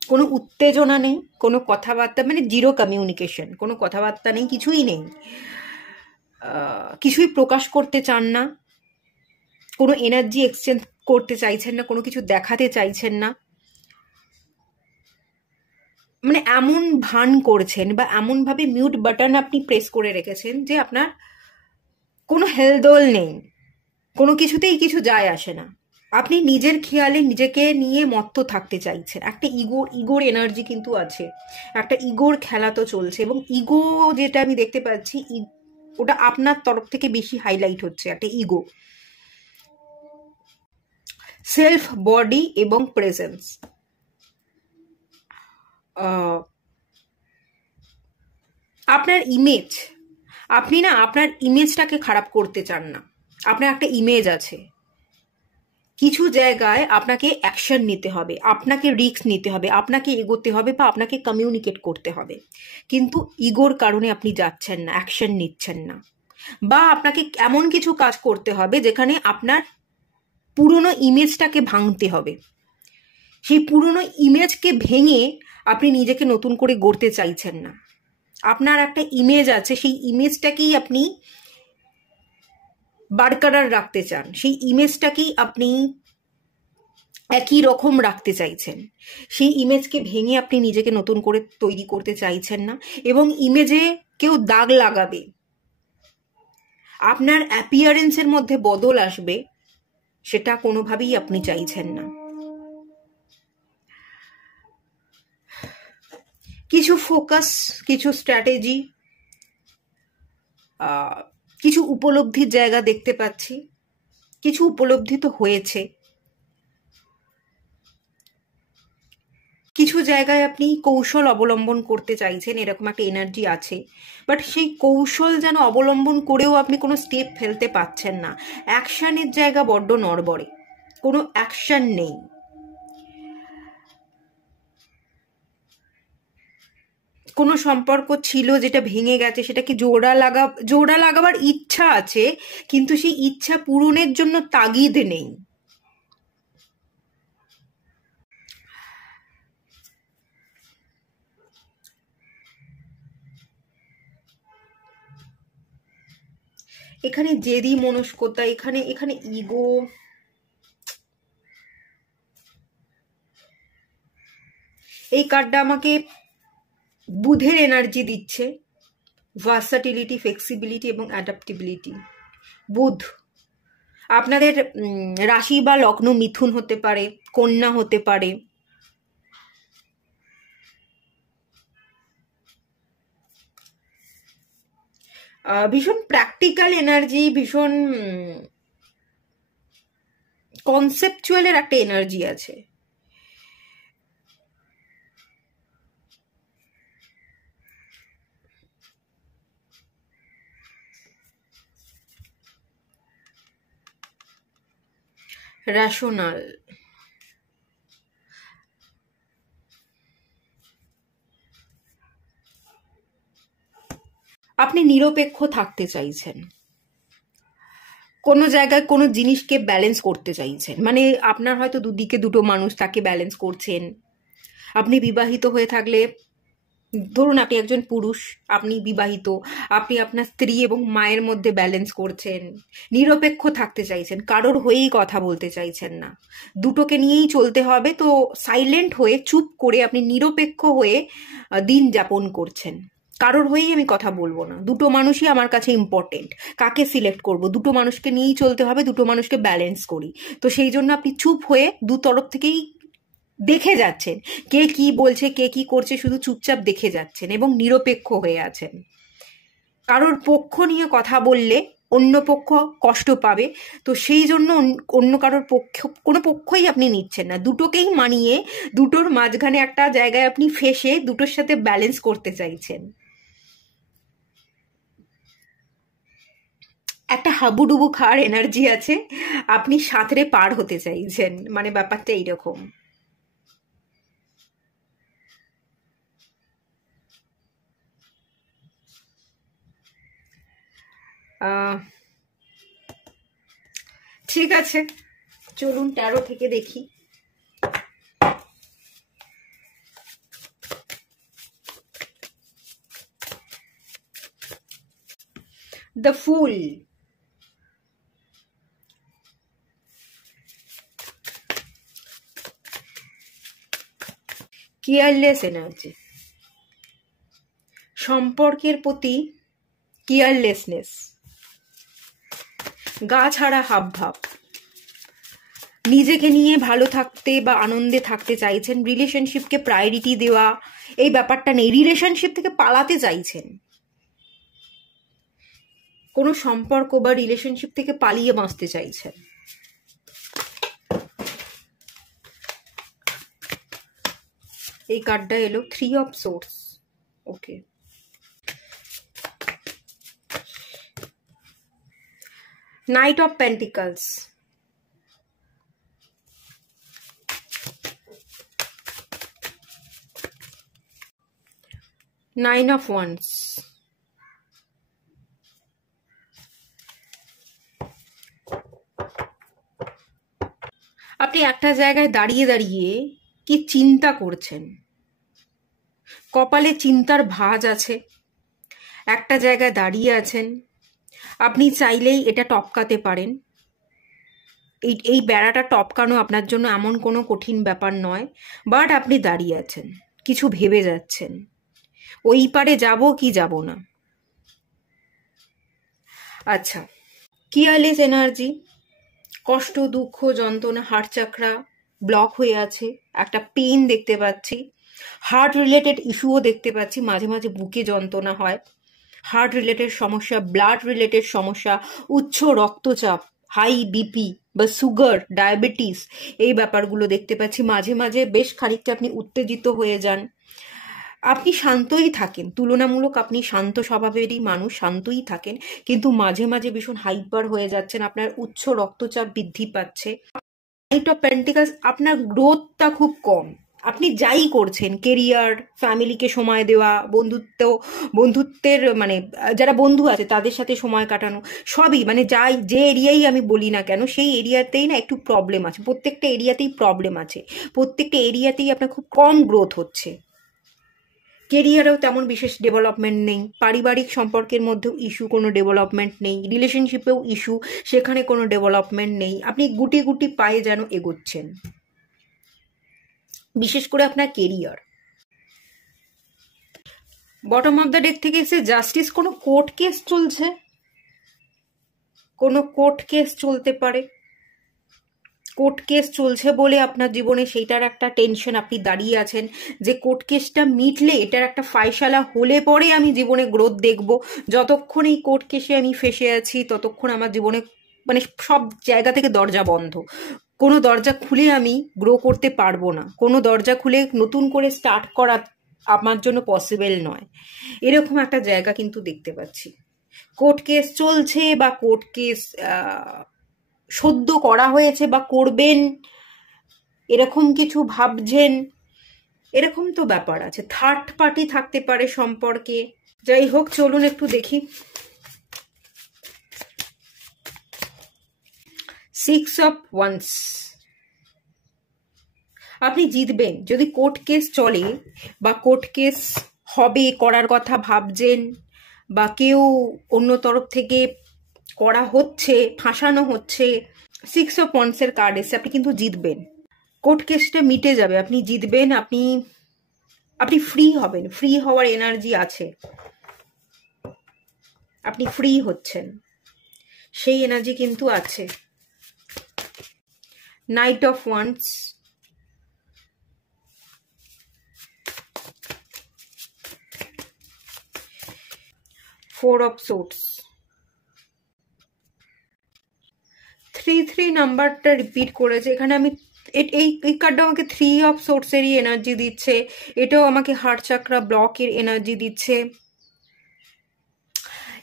কোনো উত্তেজনা নেই, কোনো কথাবার্তা, মানে জিরো কমিউনিকেশন, কোনো কথাবার্তা নেই, কিছুই নেই, কিছুই প্রকাশ করতে চান না, কোনো এনার্জি এক্সচেঞ্জ করতে চাইছেন না, কোনো কিছু দেখাতে চাইছেন না। মানে এমন ভান করছেন বা এমনভাবে মিউট বাটন আপনি প্রেস করে রেখেছেন যে আপনার কোনো হেলদোল নেই, কোনো কিছুতেই কিছু যায় আসে না। আপনি নিজের খেয়ালে নিজেকে নিয়ে মত্ত থাকতে চাইছেন। একটা ইগোর এনার্জি কিন্তু আছে, একটা ইগোর খেলা তো চলছে, এবং ইগো যেটা আমি দেখতে পাচ্ছি ওটা আপনার তরফ থেকে বেশি হাইলাইট হচ্ছে। একটা ইগো, সেলফ, বডি এবং প্রেজেন্স। আপনার ইমেজ, আপনি না আপনার ইমেজটাকে খারাপ করতে চান না। আপনার একটা ইমেজ আছে, কিছু জায়গায় আপনাকে অ্যাকশন নিতে হবে, আপনাকে রিস্ক নিতে হবে, আপনাকে এগোতে হবে বা আপনাকে কমিউনিকেট করতে হবে, কিন্তু ইগোর কারণে আপনি যাচ্ছেন না, অ্যাকশন নিচ্ছেন না। বা আপনাকে এমন কিছু কাজ করতে হবে যেখানে আপনার পুরনো ইমেজটাকে ভাঙতে হবে। সেই পুরনো ইমেজকে ভেঙে আপনি নিজেকে নতুন করে গড়তে চাইছেন না। আপনার একটা ইমেজ আছে, সেই ইমেজটাকেই আপনি বারকরার রাখতে চান, সেই ইমেজটাকেই আপনি একই রকম রাখতে চাইছেন। সেই ইমেজকে ভেঙে আপনি নিজেকে নতুন করে তৈরি করতে চাইছেন না, এবং ইমেজে কেউ দাগ লাগাবে, আপনার অ্যাপিয়ারেন্সের মধ্যে বদল আসবে, সেটা কোনোভাবেই আপনি চাইছেন না। কিছু ফোকাস, কিছু স্ট্র্যাটেজি, কিছু উপলব্ধির জায়গা দেখতে পাচ্ছি। কিছু উপলব্ধি তো হয়েছে, কিছু জায়গায় আপনি কৌশল অবলম্বন করতে চাইছেন, এরকম একটা এনার্জি আছে। বাট সেই কৌশল যেন অবলম্বন করেও আপনি কোনো স্টেপ ফেলতে পাচ্ছেন না। অ্যাকশানের জায়গা বড্ড নড়বড়ে, কোনো অ্যাকশন নেই। কোনো সম্পর্ক ছিল যেটা ভেঙে গেছে, সেটাকে জোড়া লাগাবার ইচ্ছা আছে, কিন্তু সেই ইচ্ছা পূরণের জন্য তাগিদ নেই। এখানে জেদি মনস্কতা, এখানে এখানে ইগো, এই কার্ডটা আমাকে বুধের এনার্জি দিচ্ছে, ভার্সাটিলিটি, ফ্লেক্সিবিলিটি এবং অ্যাডাপ্টিবিলিটি। বুধ আপনাদের রাশি বা লগ্ন মিথুন হতে পারে, কন্যা হতে পারে। ভীষণ প্র্যাকটিক্যাল এনার্জি, ভীষণ কনসেপচুয়ালের একটা এনার্জি আছে। রেশনাল, আপনি নিরপেক্ষ থাকতে চাইছেন, কোনো জায়গায় কোনো জিনিসকে ব্যালেন্স করতে চাইছেন। মানে আপনার হয়তো দুদিকে দুটো মানুষ, তাকে ব্যালেন্স করছেন। আপনি বিবাহিত হয়ে থাকলে, ধরুন আপনি একজন পুরুষ, আপনি বিবাহিত, আপনি আপনার স্ত্রী এবং মায়ের মধ্যে ব্যালেন্স করছেন। নিরপেক্ষ থাকতে চাইছেন, কারোর হয়েই কথা বলতে চাইছেন না, দুটোকে নিয়েই চলতে হবে। তো সাইলেন্ট হয়ে, চুপ করে আপনি নিরপেক্ষ হয়ে দিন যাপন করছেন। কারোর হয়েই আমি কথা বলবো না, দুটো মানুষই আমার কাছে ইম্পর্টেন্ট। কাকে সিলেক্ট করব? দুটো মানুষকে নিয়েই চলতে হবে, দুটো মানুষকে ব্যালেন্স করি। তো সেই জন্য আপনি চুপ হয়ে দু তরফ থেকেই দেখে যাচ্ছেন, কে কি বলছে, কে কি করছে, শুধু চুপচাপ দেখে যাচ্ছেন এবং নিরপেক্ষ হয়ে আছেন। কারোর পক্ষ নিয়ে কথা বললে অন্য পক্ষ কষ্ট পাবে, তো সেই জন্য অন্য কারোর পক্ষ, কোনো পক্ষই আপনি নিচ্ছেন না, দুটোকেই মানিয়ে দুটোর মাঝখানে একটা জায়গায় আপনি ফেসে দুটোর সাথে ব্যালেন্স করতে চাইছেন। একটা হাবুডুবু খাওয়ার এনার্জি আছে, আপনি সাঁতরে পার হতে চাইছেন, মানে ব্যাপারটা এইরকম। ঠিক আছে, চলুন 13 থেকে দেখি। The full, careless energy. সম্পর্কের প্রতি কেয়ারলেসনেস, গা ছাড়া হাবভাব, নিজেকে নিয়ে ভালো থাকতে বা আনন্দে থাকতে চাইছেন, রিলেশনশিপকে প্রায়োরিটি দেওয়া এই ব্যাপারটা নেই, রিলেশনশিপ থেকে পালাতে চাইছেন, কোনো সম্পর্ক বা রিলেশনশিপ থেকে পালিয়ে বাঁচতে চাইছেন। এই কার্ডটা এলো 3 of swords. Okay, night of pentacles, nine of wands, আপনি একটা জায়গায় দাঁড়িয়ে দাঁড়িয়ে কি চিন্তা করছেন, কপালে চিন্তার ভাঁজ আছে, একটা জায়গায় দাঁড়িয়ে আছেন, আপনি চাইলেই এটা টপকাতে পারেন। এই বেড়াটা টপকানো আপনার জন্য এমন কোনো কঠিন ব্যাপার নয়, বাট আপনি দাঁড়িয়ে আছেন, কিছু ভেবে যাচ্ছেন, ওই পারে যাব কি যাব না। আচ্ছা, কেয়ারলেস এনার্জি, কষ্ট, দুঃখ, যন্ত্রণা, হার্ট চাকরা ব্লক হয়ে আছে, একটা পেইন দেখতে পাচ্ছি, হার্ট রিলেটেড ইস্যুও দেখতে পাচ্ছি, মাঝে মাঝে বুকে যন্ত্রণা হয়, হার্ট রিলেটেড সমস্যা, ব্লাড রিলেটেড সমস্যা, উচ্চ রক্তচাপ, হাই বিপি বা সুগার, ডায়াবেটিস, এই ব্যাপারগুলো দেখতে পাচ্ছি। মাঝে মাঝে বেশ খানিকটা আপনি উত্তেজিত হয়ে যান। আপনি শান্তই থাকেন, তুলনামূলক আপনি শান্ত স্বভাবেরই মানুষ, শান্তই থাকেন, কিন্তু মাঝে মাঝে ভীষণ হাইপার হয়ে যাচ্ছেন, আপনার উচ্চ রক্তচাপ বৃদ্ধি পাচ্ছে। নাইট অফ পেন্টিকলস, আপনার গ্রোথটা খুব কম, আপনি যাই করছেন, কেরিয়ার, ফ্যামিলিকে সময় দেওয়া, বন্ধুত্বের মানে যারা বন্ধু আছে তাদের সাথে সময় কাটানো, সবই মানে যে এরিয়াই আমি বলি না কেন সেই এরিয়াতেই না একটু প্রবলেম আছে, প্রত্যেকটা এরিয়াতেই প্রবলেম আছে, প্রত্যেকটা এরিয়াতেই আপনার খুব কম গ্রোথ হচ্ছে। কেরিয়ারেও তেমন বিশেষ ডেভেলপমেন্ট নেই, পারিবারিক সম্পর্কের মধ্যেও ইস্যু, কোনো ডেভেলপমেন্ট নেই, রিলেশনশিপেও ইস্যু, সেখানে কোনো ডেভেলপমেন্ট নেই, আপনি গুটি গুটি পায়ে যেন এগোচ্ছেন, বিশেষ করে আপনার career. Bottom of the deck থেকে এসে জাস্টিস, কোনো কোর্ট কেস চলছে, কোনো কোর্ট কেস চলতে পারে, কোর্ট কেস চলছে বলে আপনার জীবনে সেইটার একটা টেনশন, আপনি দাঁড়িয়ে আছেন যে কোর্ট কেসটা মিটলে এটার একটা ফায়সালা হলে পরে আমি জীবনে গ্রোথ দেখব, যতক্ষণ এই কোর্ট কেসে আমি ফেসে আছি ততক্ষণ আমার জীবনে মানে সব জায়গা থেকে দরজা বন্ধ, কোনো দরজা খুলে আমি গ্রো করতে পারবো না, কোনো দরজা খুলে নতুন করে স্টার্ট করা আমার জন্য পসিবল নয়, এরকম একটা জায়গা কিন্তু দেখতে পাচ্ছি। কোর্ট কেস চলছে বা কোর্ট কেস সদ্য করা হয়েছে বা করবেন, এরকম কিছু ভাবছেন, এরকম তো ব্যাপার আছে। থার্ড পার্টি থাকতে পারে সম্পর্কে। যাই হোক, চলুন একটু দেখি। 6 অফ ওয়ান্স, আপনি জিতবেন। যদি কোর্ট কেস চলে বা কোর্ট কেস হবে, করার কথা ভাবছেন, বা কেউ অন্য তরফ থেকে করা হচ্ছে, ফাঁসানো হচ্ছে, 6 অফ ওয়ান্সের কার্ড এসে, আপনি কিন্তু জিতবেন, কোর্ট কেসটা মিটে যাবে, আপনি জিতবেন, আপনি ফ্রি হবেন, ফ্রি হওয়ার এনার্জি আছে, আপনি ফ্রি হচ্ছেন, সেই এনার্জি কিন্তু আছে। Night of wands, four of swords, 3 নাম্বারটা রিপিট করেছে এখানে। আমি এই কার্ডটা আমাকে 3 অফ সোর্সেরই এনার্জি দিচ্ছে, এটাও আমাকে হার্ট চাকরা ব্লকের এনার্জি দিচ্ছে।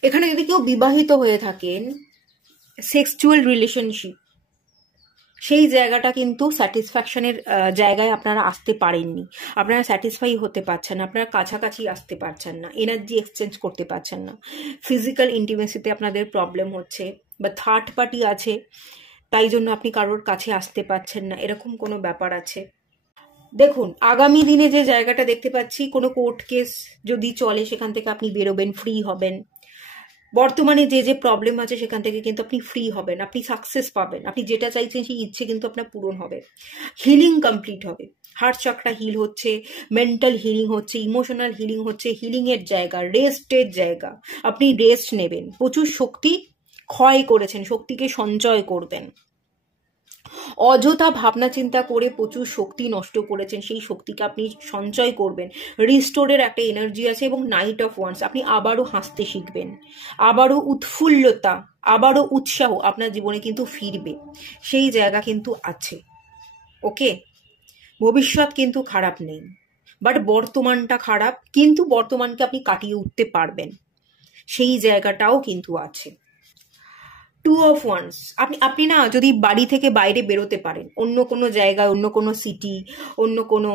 এখানে যদি কেউ বিবাহিত হয়ে থাকেন, সেক্সুয়াল রিলেশনশিপ, সেই জায়গাটা কিন্তু স্যাটিসফ্যাকশনের জায়গায় আপনারা আসতে পারেননি, আপনারা স্যাটিসফাই হতে পারছেন না, আপনারা কাছাকাছি আসতে পারছেন না, এনার্জি এক্সচেঞ্জ করতে পারছেন না, ফিজিক্যাল ইন্টিমেসিতে আপনাদের প্রবলেম হচ্ছে, বা থার্ড পার্টি আছে তাই জন্য আপনি কারোর কাছে আসতে পারছেন না, এরকম কোনো ব্যাপার আছে। দেখুন, আগামী দিনে যে জায়গাটা দেখতে পাচ্ছি, কোনো কোর্ট কেস যদি চলে সেখান থেকে আপনি বেরোবেন, ফ্রি হবেন, বর্তমানে যে যে প্রবলেম আছে সেখান থেকে কিন্তু আপনি ফ্রি হবেন, আপনি সাকসেস পাবেন, আপনি যেটা চাইছেন সেই ইচ্ছে কিন্তু আপনার পূরণ হবে, হিলিং কমপ্লিট হবে। হার্ট চক্রা হিল হচ্ছে, মেন্টাল হিলিং হচ্ছে, ইমোশনাল হিলিং হচ্ছে, হিলিংয়ের জায়গা, রেস্টের জায়গা। আপনি রেস্ট নেবেন, প্রচুর শক্তি ক্ষয় করেছেন, শক্তিকে সঞ্চয় করবেন। অযথা ভাবনা চিন্তা করে প্রচুর শক্তি নষ্ট করেছেন, সেই শক্তিকে আপনি সঞ্চয় করবেন। রিস্টোরের একটা এনার্জি আছে। এবং নাইট অফ ওয়ান্স, আপনি আবারও হাসতে শিখবেন, আবারও উৎফুল্লতা, আবারও উৎসাহ আপনার জীবনে কিন্তু ফিরবে, সেই জায়গা কিন্তু আছে। ওকে, ভবিষ্যৎ কিন্তু খারাপ নেই, বাট বর্তমানটা খারাপ, কিন্তু বর্তমানকে আপনি কাটিয়ে উঠতে পারবেন, সেই জায়গাটাও কিন্তু আছে। 2 অফ ওয়ান্স, আপনি না যদি বাড়ি থেকে বাইরে বেরোতে পারেন, অন্য কোনো জায়গায়, অন্য কোনো সিটি, অন্য কোনো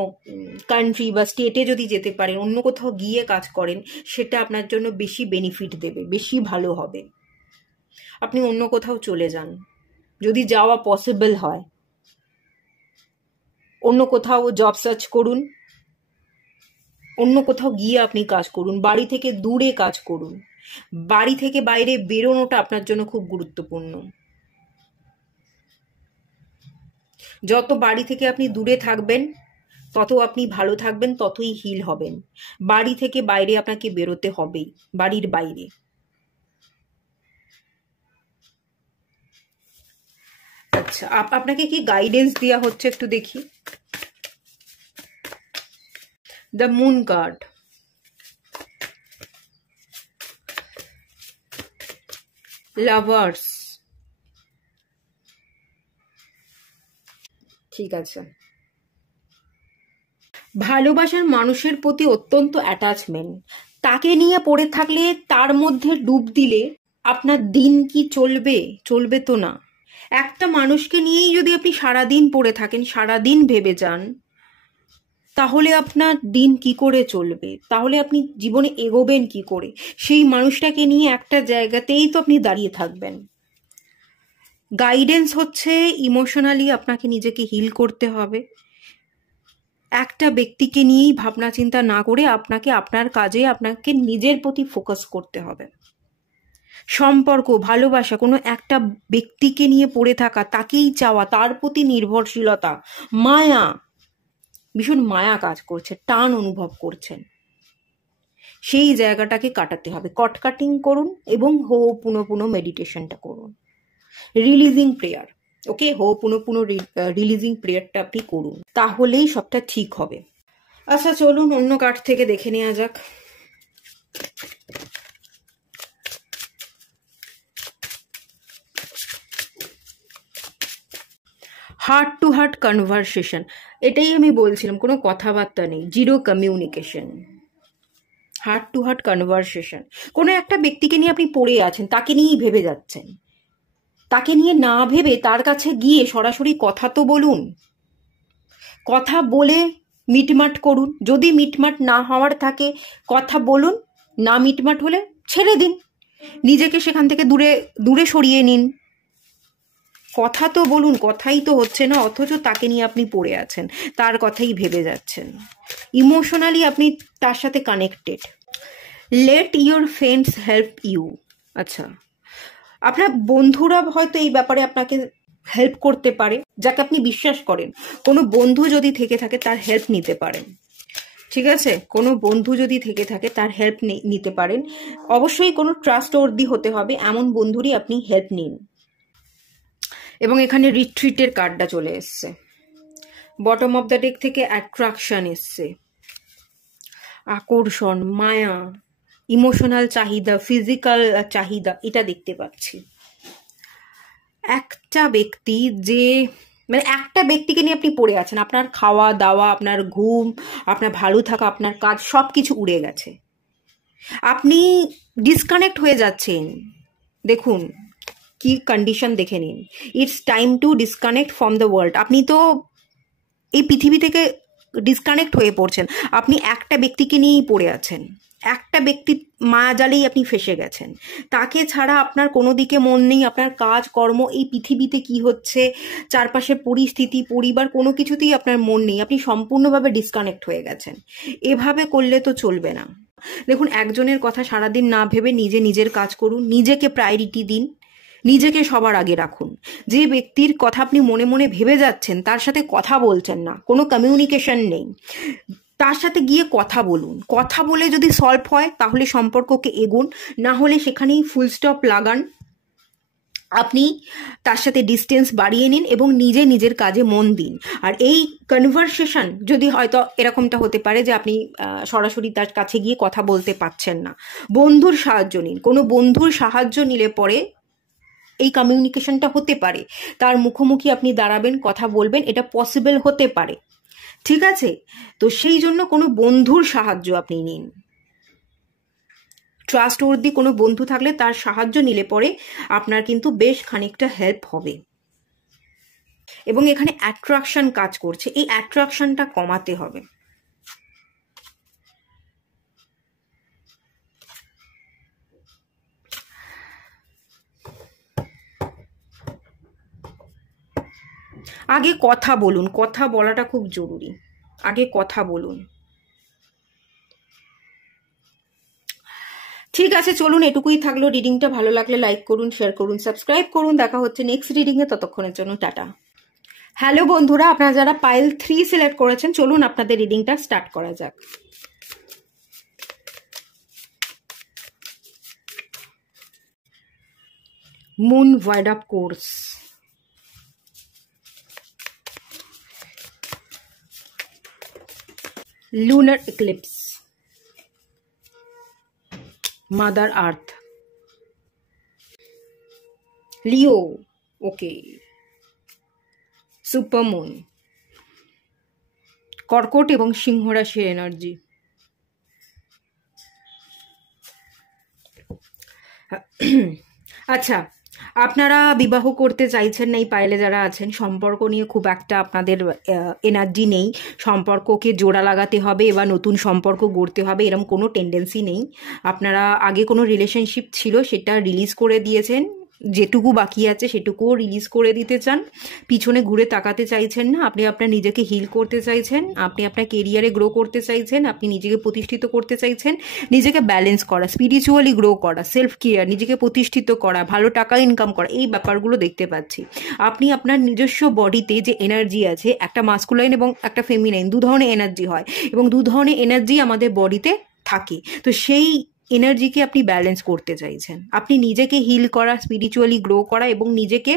কান্ট্রি বা স্টেটে যদি যেতে পারেন, অন্য কোথাও গিয়ে কাজ করেন, সেটা আপনার জন্য বেশি বেনিফিট দেবে, বেশি ভালো হবে। আপনি অন্য কোথাও চলে যান, যদি যাওয়া পসিবল হয়, অন্য কোথাও জব সার্চ করুন, অন্য কোথাও গিয়ে আপনি কাজ করুন, বাড়ি থেকে দূরে কাজ করুন। বাড়ি থেকে বাইরে বেরোনোটা আপনার জন্য খুব গুরুত্বপূর্ণ। যত বাড়ি থেকে আপনি দূরে থাকবেন, তত আপনি ভালো থাকবেন, ততই হিল হবেন। বাড়ি থেকে বাইরে আপনাকে বেরোতে হবেই, বাড়ির বাইরে। আচ্ছা, আপনাকে কি গাইডেন্স দেওয়া হচ্ছে একটু দেখি। দ্য মুন কার্ড, লাভার্স, ঠিক আছে। ভালোবাসার মানুষের প্রতি অত্যন্ত অ্যাটাচমেন্ট, তাকে নিয়ে পড়ে থাকলে, তার মধ্যে ডুব দিলে আপনার দিন কি চলবে? চলবে তো না। একটা মানুষকে নিয়েই যদি আপনি সারাদিন পড়ে থাকেন, সারাদিন ভেবে যান, তাহলে আপনার দিন কি করে চলবে? তাহলে আপনি জীবনে এগোবেন কি করে? সেই মানুষটাকে নিয়ে একটা জায়গাতেই তো আপনি দাঁড়িয়ে থাকবেন। গাইডেন্স হচ্ছে ইমোশনালি আপনাকে নিজেকে হিল করতে হবে। একটা ব্যক্তিকে নিয়েই ভাবনা চিন্তা না করে আপনাকে আপনার কাজে, আপনাকে নিজের প্রতি ফোকাস করতে হবে। সম্পর্ক, ভালোবাসা, কোনো একটা ব্যক্তিকে নিয়ে পড়ে থাকা, তাকেই চাওয়া, তার প্রতি নির্ভরশীলতা, মায়া, ভীষণ মায়া কাজ করছে, টান অনুভব করছেন, সেই জায়গাটাকে কাটাতে হবে। কট কাটিং করুন এবং হো পুনঃ পুনঃ মেডিটেশনটা করুন, রিলিজিং প্রেয়ার। ওকে, হো পুনঃ পুনঃ রিলিজিং প্রেয়ারটা আপনি করুন, তাহলেই সবটা ঠিক হবে। আচ্ছা, চলুন অন্য কার্ড থেকে দেখে নেওয়া যাক। হার্ট টু হার্ট কনভারসেশন, এটাই আমি বলছিলাম, কোনো কথাবার্তা নেই, zero communication. Heart to heart conversation, কোনো একটা ব্যক্তিকে নিয়ে আপনি পড়ে আছেন, তাকে নিয়েই ভেবে যাচ্ছেন, তাকে নিয়ে না ভেবে তার কাছে গিয়ে সরাসরি কথা তো বলুন, কথা বলে মিটমাট করুন। যদি মিটমাট না হওয়ার থাকে, কথা বলুন, না মিটমাট হলে ছেড়ে দিন, নিজেকে সেখান থেকে দূরে দূরে সরিয়ে নিন। কথা তো বলুন, কথাই তো হচ্ছে না, অথচ তাকে নিয়ে আপনি পড়ে আছেন, তার কথাই ভেবে যাচ্ছেন, ইমোশনালি আপনি তার সাথে connected. Let your friends help you. আচ্ছা, আপনার বন্ধুরা হয়তো এই ব্যাপারে আপনাকে হেল্প করতে পারে, যাকে আপনি বিশ্বাস করেন, কোনো বন্ধু যদি থেকে থাকে তার হেল্প নিতে পারেন। ঠিক আছে, কোনো বন্ধু যদি থেকে থাকে তার হেল্প নিতে পারেন। অবশ্যই কোনো ট্রাস্ট ওয়ার্দি হতে হবে, এমন বন্ধুরই আপনি হেল্প নিন। এবং এখানে রিট্রিটের কার্ডটা চলে এসছে। বটম অফ দ্য ডেক থেকে অ্যাট্রাকশন এসছে, আকর্ষণ, মায়া, ইমোশনাল চাহিদা, ফিজিক্যাল চাহিদা, এটা দেখতে পাচ্ছি। একটা ব্যক্তি যে, মানে একটা ব্যক্তিকে নিয়ে আপনি পড়ে আছেন, আপনার খাওয়া দাওয়া, আপনার ঘুম, আপনার ভালো থাকা, আপনার কাজ, সব কিছু উড়ে গেছে, আপনি ডিসকানেক্ট হয়ে যাচ্ছেন। দেখুন কি কন্ডিশন, দেখে নিন। It's time to disconnect from the world. আপনি তো এই পৃথিবী থেকে ডিসকানেক্ট হয়ে পড়ছেন, আপনি একটা ব্যক্তিকে নিয়েই পড়ে আছেন, একটা ব্যক্তি মায়াজালেই আপনি ফেসে গেছেন, তাকে ছাড়া আপনার কোনো দিকে মন নেই, আপনার কাজ কর্ম, এই পৃথিবীতে কি হচ্ছে, চারপাশের পরিস্থিতি, পরিবার, কোনো কিছুতেই আপনার মন নেই, আপনি সম্পূর্ণভাবে ডিসকানেক্ট হয়ে গেছেন। এভাবে করলে তো চলবে না। দেখুন, একজনের কথা সারাদিন না ভেবে নিজের কাজ করুন, নিজেকে প্রায়োরিটি দিন, নিজেকে সবার আগে রাখুন। যে ব্যক্তির কথা আপনি মনে মনে ভেবে যাচ্ছেন, তার সাথে কথা বলছেন না, কোনো কমিউনিকেশন নেই, তার সাথে গিয়ে কথা বলুন। কথা বলে যদি সলভ হয় তাহলে সম্পর্ককে এগুন, না হলে সেখানেই ফুল স্টপ লাগান। আপনি তার সাথে ডিস্টেন্স বাড়িয়ে নিন এবং নিজের কাজে মন দিন। আর এই কনভারসেশন যদি হয়তো এরকমটা হতে পারে যে আপনি সরাসরি তার কাছে গিয়ে কথা বলতে পারছেন না, বন্ধুর সাহায্য নিন। কোনো বন্ধুর সাহায্য নিলে পরে এই কমিউনিকেশনটা হতে পারে, তার মুখোমুখি আপনি দাঁড়াবেন, কথা বলবেন, এটা পসিবল হতে পারে। ঠিক আছে? তো সেই জন্য কোনো বন্ধুর সাহায্য আপনি নিন। ট্রাস্টওয়ার্দি কোনো বন্ধু থাকলে তার সাহায্য নিলে পরে আপনার কিন্তু বেশ খানিকটা হেল্প হবে। এবং এখানে অ্যাট্রাকশন কাজ করছে, এই অ্যাট্রাকশনটা কমাতে হবে। আগে কথা বলুন, কথা বলাটা খুব জরুরি, আগে কথা বলুন। ঠিক আছে, চলুন, এটুকুই থাকলো। রিডিংটা ভালো লাগলে লাইক করুন, শেয়ার করুন, সাবস্ক্রাইব করুন। দেখা হচ্ছে নেক্সট রিডিংয়ে, ততক্ষণের জন্য টাটা। হ্যালো বন্ধুরা, আপনারা যারা পাইল 3 সিলেক্ট করেছেন, চলুন আপনাদের রিডিংটা স্টার্ট করা যাক। Moon void of course, lunar eclipse, mother earth, Leo, okay, supermoon, কর্কট এবং সিংহ রাশির এনার্জি। আচ্ছা, আপনারা বিবাহ করতে চাইছেন না, এই পাইলে যারা আছেন, সম্পর্ক নিয়ে খুব একটা আপনাদের এনার্জি নেই, সম্পর্ককে জোড়া লাগাতে হবে এবার নতুন সম্পর্ক গড়তে হবে, এরকম কোনো টেন্ডেন্সি নেই। আপনারা আগে কোনো রিলেশনশিপ ছিল, সেটা রিলিজ করে দিয়েছেন, যেটুকু বাকি আছে সেটুকুও রিলিজ করে দিতে চান, পিছনে ঘুরে তাকাতে চাইছেন না। আপনি আপনার নিজেকে হিল করতে চাইছেন, আপনি আপনার কেরিয়ারে গ্রো করতে চাইছেন, আপনি নিজেকে প্রতিষ্ঠিত করতে চাইছেন, নিজেকে ব্যালেন্স করা, স্পিরিচুয়ালি গ্রো করা, সেলফ কেয়ার, নিজেকে প্রতিষ্ঠিত করা, ভালো টাকা ইনকাম করা, এই ব্যাপারগুলো দেখতে পাচ্ছি। আপনি আপনার নিজস্ব বডিতে যে এনার্জি আছে, একটা মাস্কুলাইন এবং একটা ফেমিনাইন, দু ধরনের এনার্জি হয় এবং দু ধরনের এনার্জি আমাদের বডিতে থাকে। তো সেই এনার্জিকে আপনি ব্যালেন্স করতে চাইছেন, আপনি নিজেকে হিল করা, স্পিরিচুয়ালি গ্রো করা এবং নিজেকে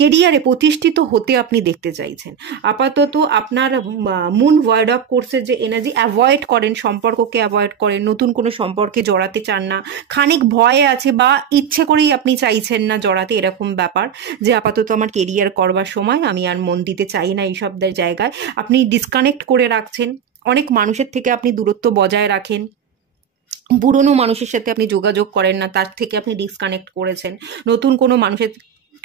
কেরিয়ারে প্রতিষ্ঠিত হতে আপনি দেখতে চাইছেন। আপাতত আপনার মুন ভয়েড অফ কোর্সের যে এনার্জি, অ্যাভয়েড করেন, সম্পর্ককে অ্যাভয়েড করেন, নতুন কোনো সম্পর্কে জড়াতে চান না, খানিক ভয়ে আছে বা ইচ্ছে করেই আপনি চাইছেন না জড়াতে, এরকম ব্যাপার যে আপাতত আমার কেরিয়ার করবার সময়, আমি আর মন দিতে চাই না এইসব জায়গায়। আপনি ডিসকানেক্ট করে রাখছেন, অনেক মানুষের থেকে আপনি দূরত্ব বজায় রাখেন, পুরনো মানুষের সাথে আপনি যোগাযোগ করেন না, তার থেকে আপনি ডিসকানেক্ট করেছেন, নতুন কোনো মানুষের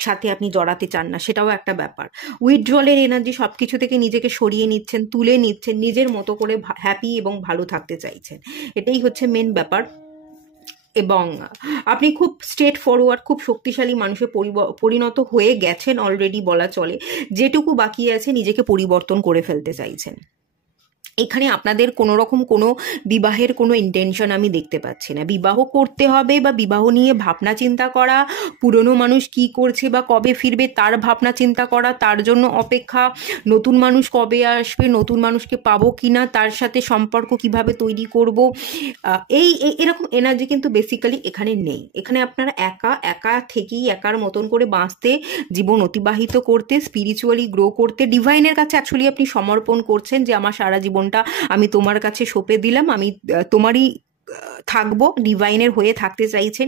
সাথে আপনি জড়াতে চান না, সেটাও একটা ব্যাপার। উইথড্রলের এনার্জি, সব কিছু থেকে নিজেকে সরিয়ে নিচ্ছেন, তুলে নিচ্ছেন, নিজের মতো করে হ্যাপি এবং ভালো থাকতে চাইছেন, এটাই হচ্ছে মেন ব্যাপার। এবং আপনি খুব স্ট্রেট ফরওয়ার্ড, খুব শক্তিশালী মানুষে পরিণত হয়ে গেছেন অলরেডি বলা চলে, যেটুকু বাকি আছে নিজেকে পরিবর্তন করে ফেলতে চাইছেন। এখানে আপনাদের কোনো রকম কোনো বিবাহের কোনো ইন্টেনশন আমি দেখতে পাচ্ছি না। বিবাহ করতে হবে বা বিবাহ নিয়ে ভাবনা চিন্তা করা, পুরনো মানুষ কি করছে বা কবে ফিরবে তার ভাবনা চিন্তা করা, তার জন্য অপেক্ষা, নতুন মানুষ কবে আসবে, নতুন মানুষকে পাবো কিনা, তার সাথে সম্পর্ক কিভাবে তৈরি করব, এরকম এনার্জি কিন্তু বেসিক্যালি এখানে নেই। এখানে আপনারা একা থেকেই একার মতন করে বাঁচতে, জীবন অতিবাহিত করতে, স্পিরিচুয়ালি গ্রো করতে, ডিভাইনের কাছে অ্যাকচুয়ালি আপনি সমর্পণ করছেন যে আমার সারা জীবনটা আমি তোমার কাছে সঁপে দিলাম, আমি তোমারই থাকবো, ডিভাইনের হয়ে থাকতে চাইছেন।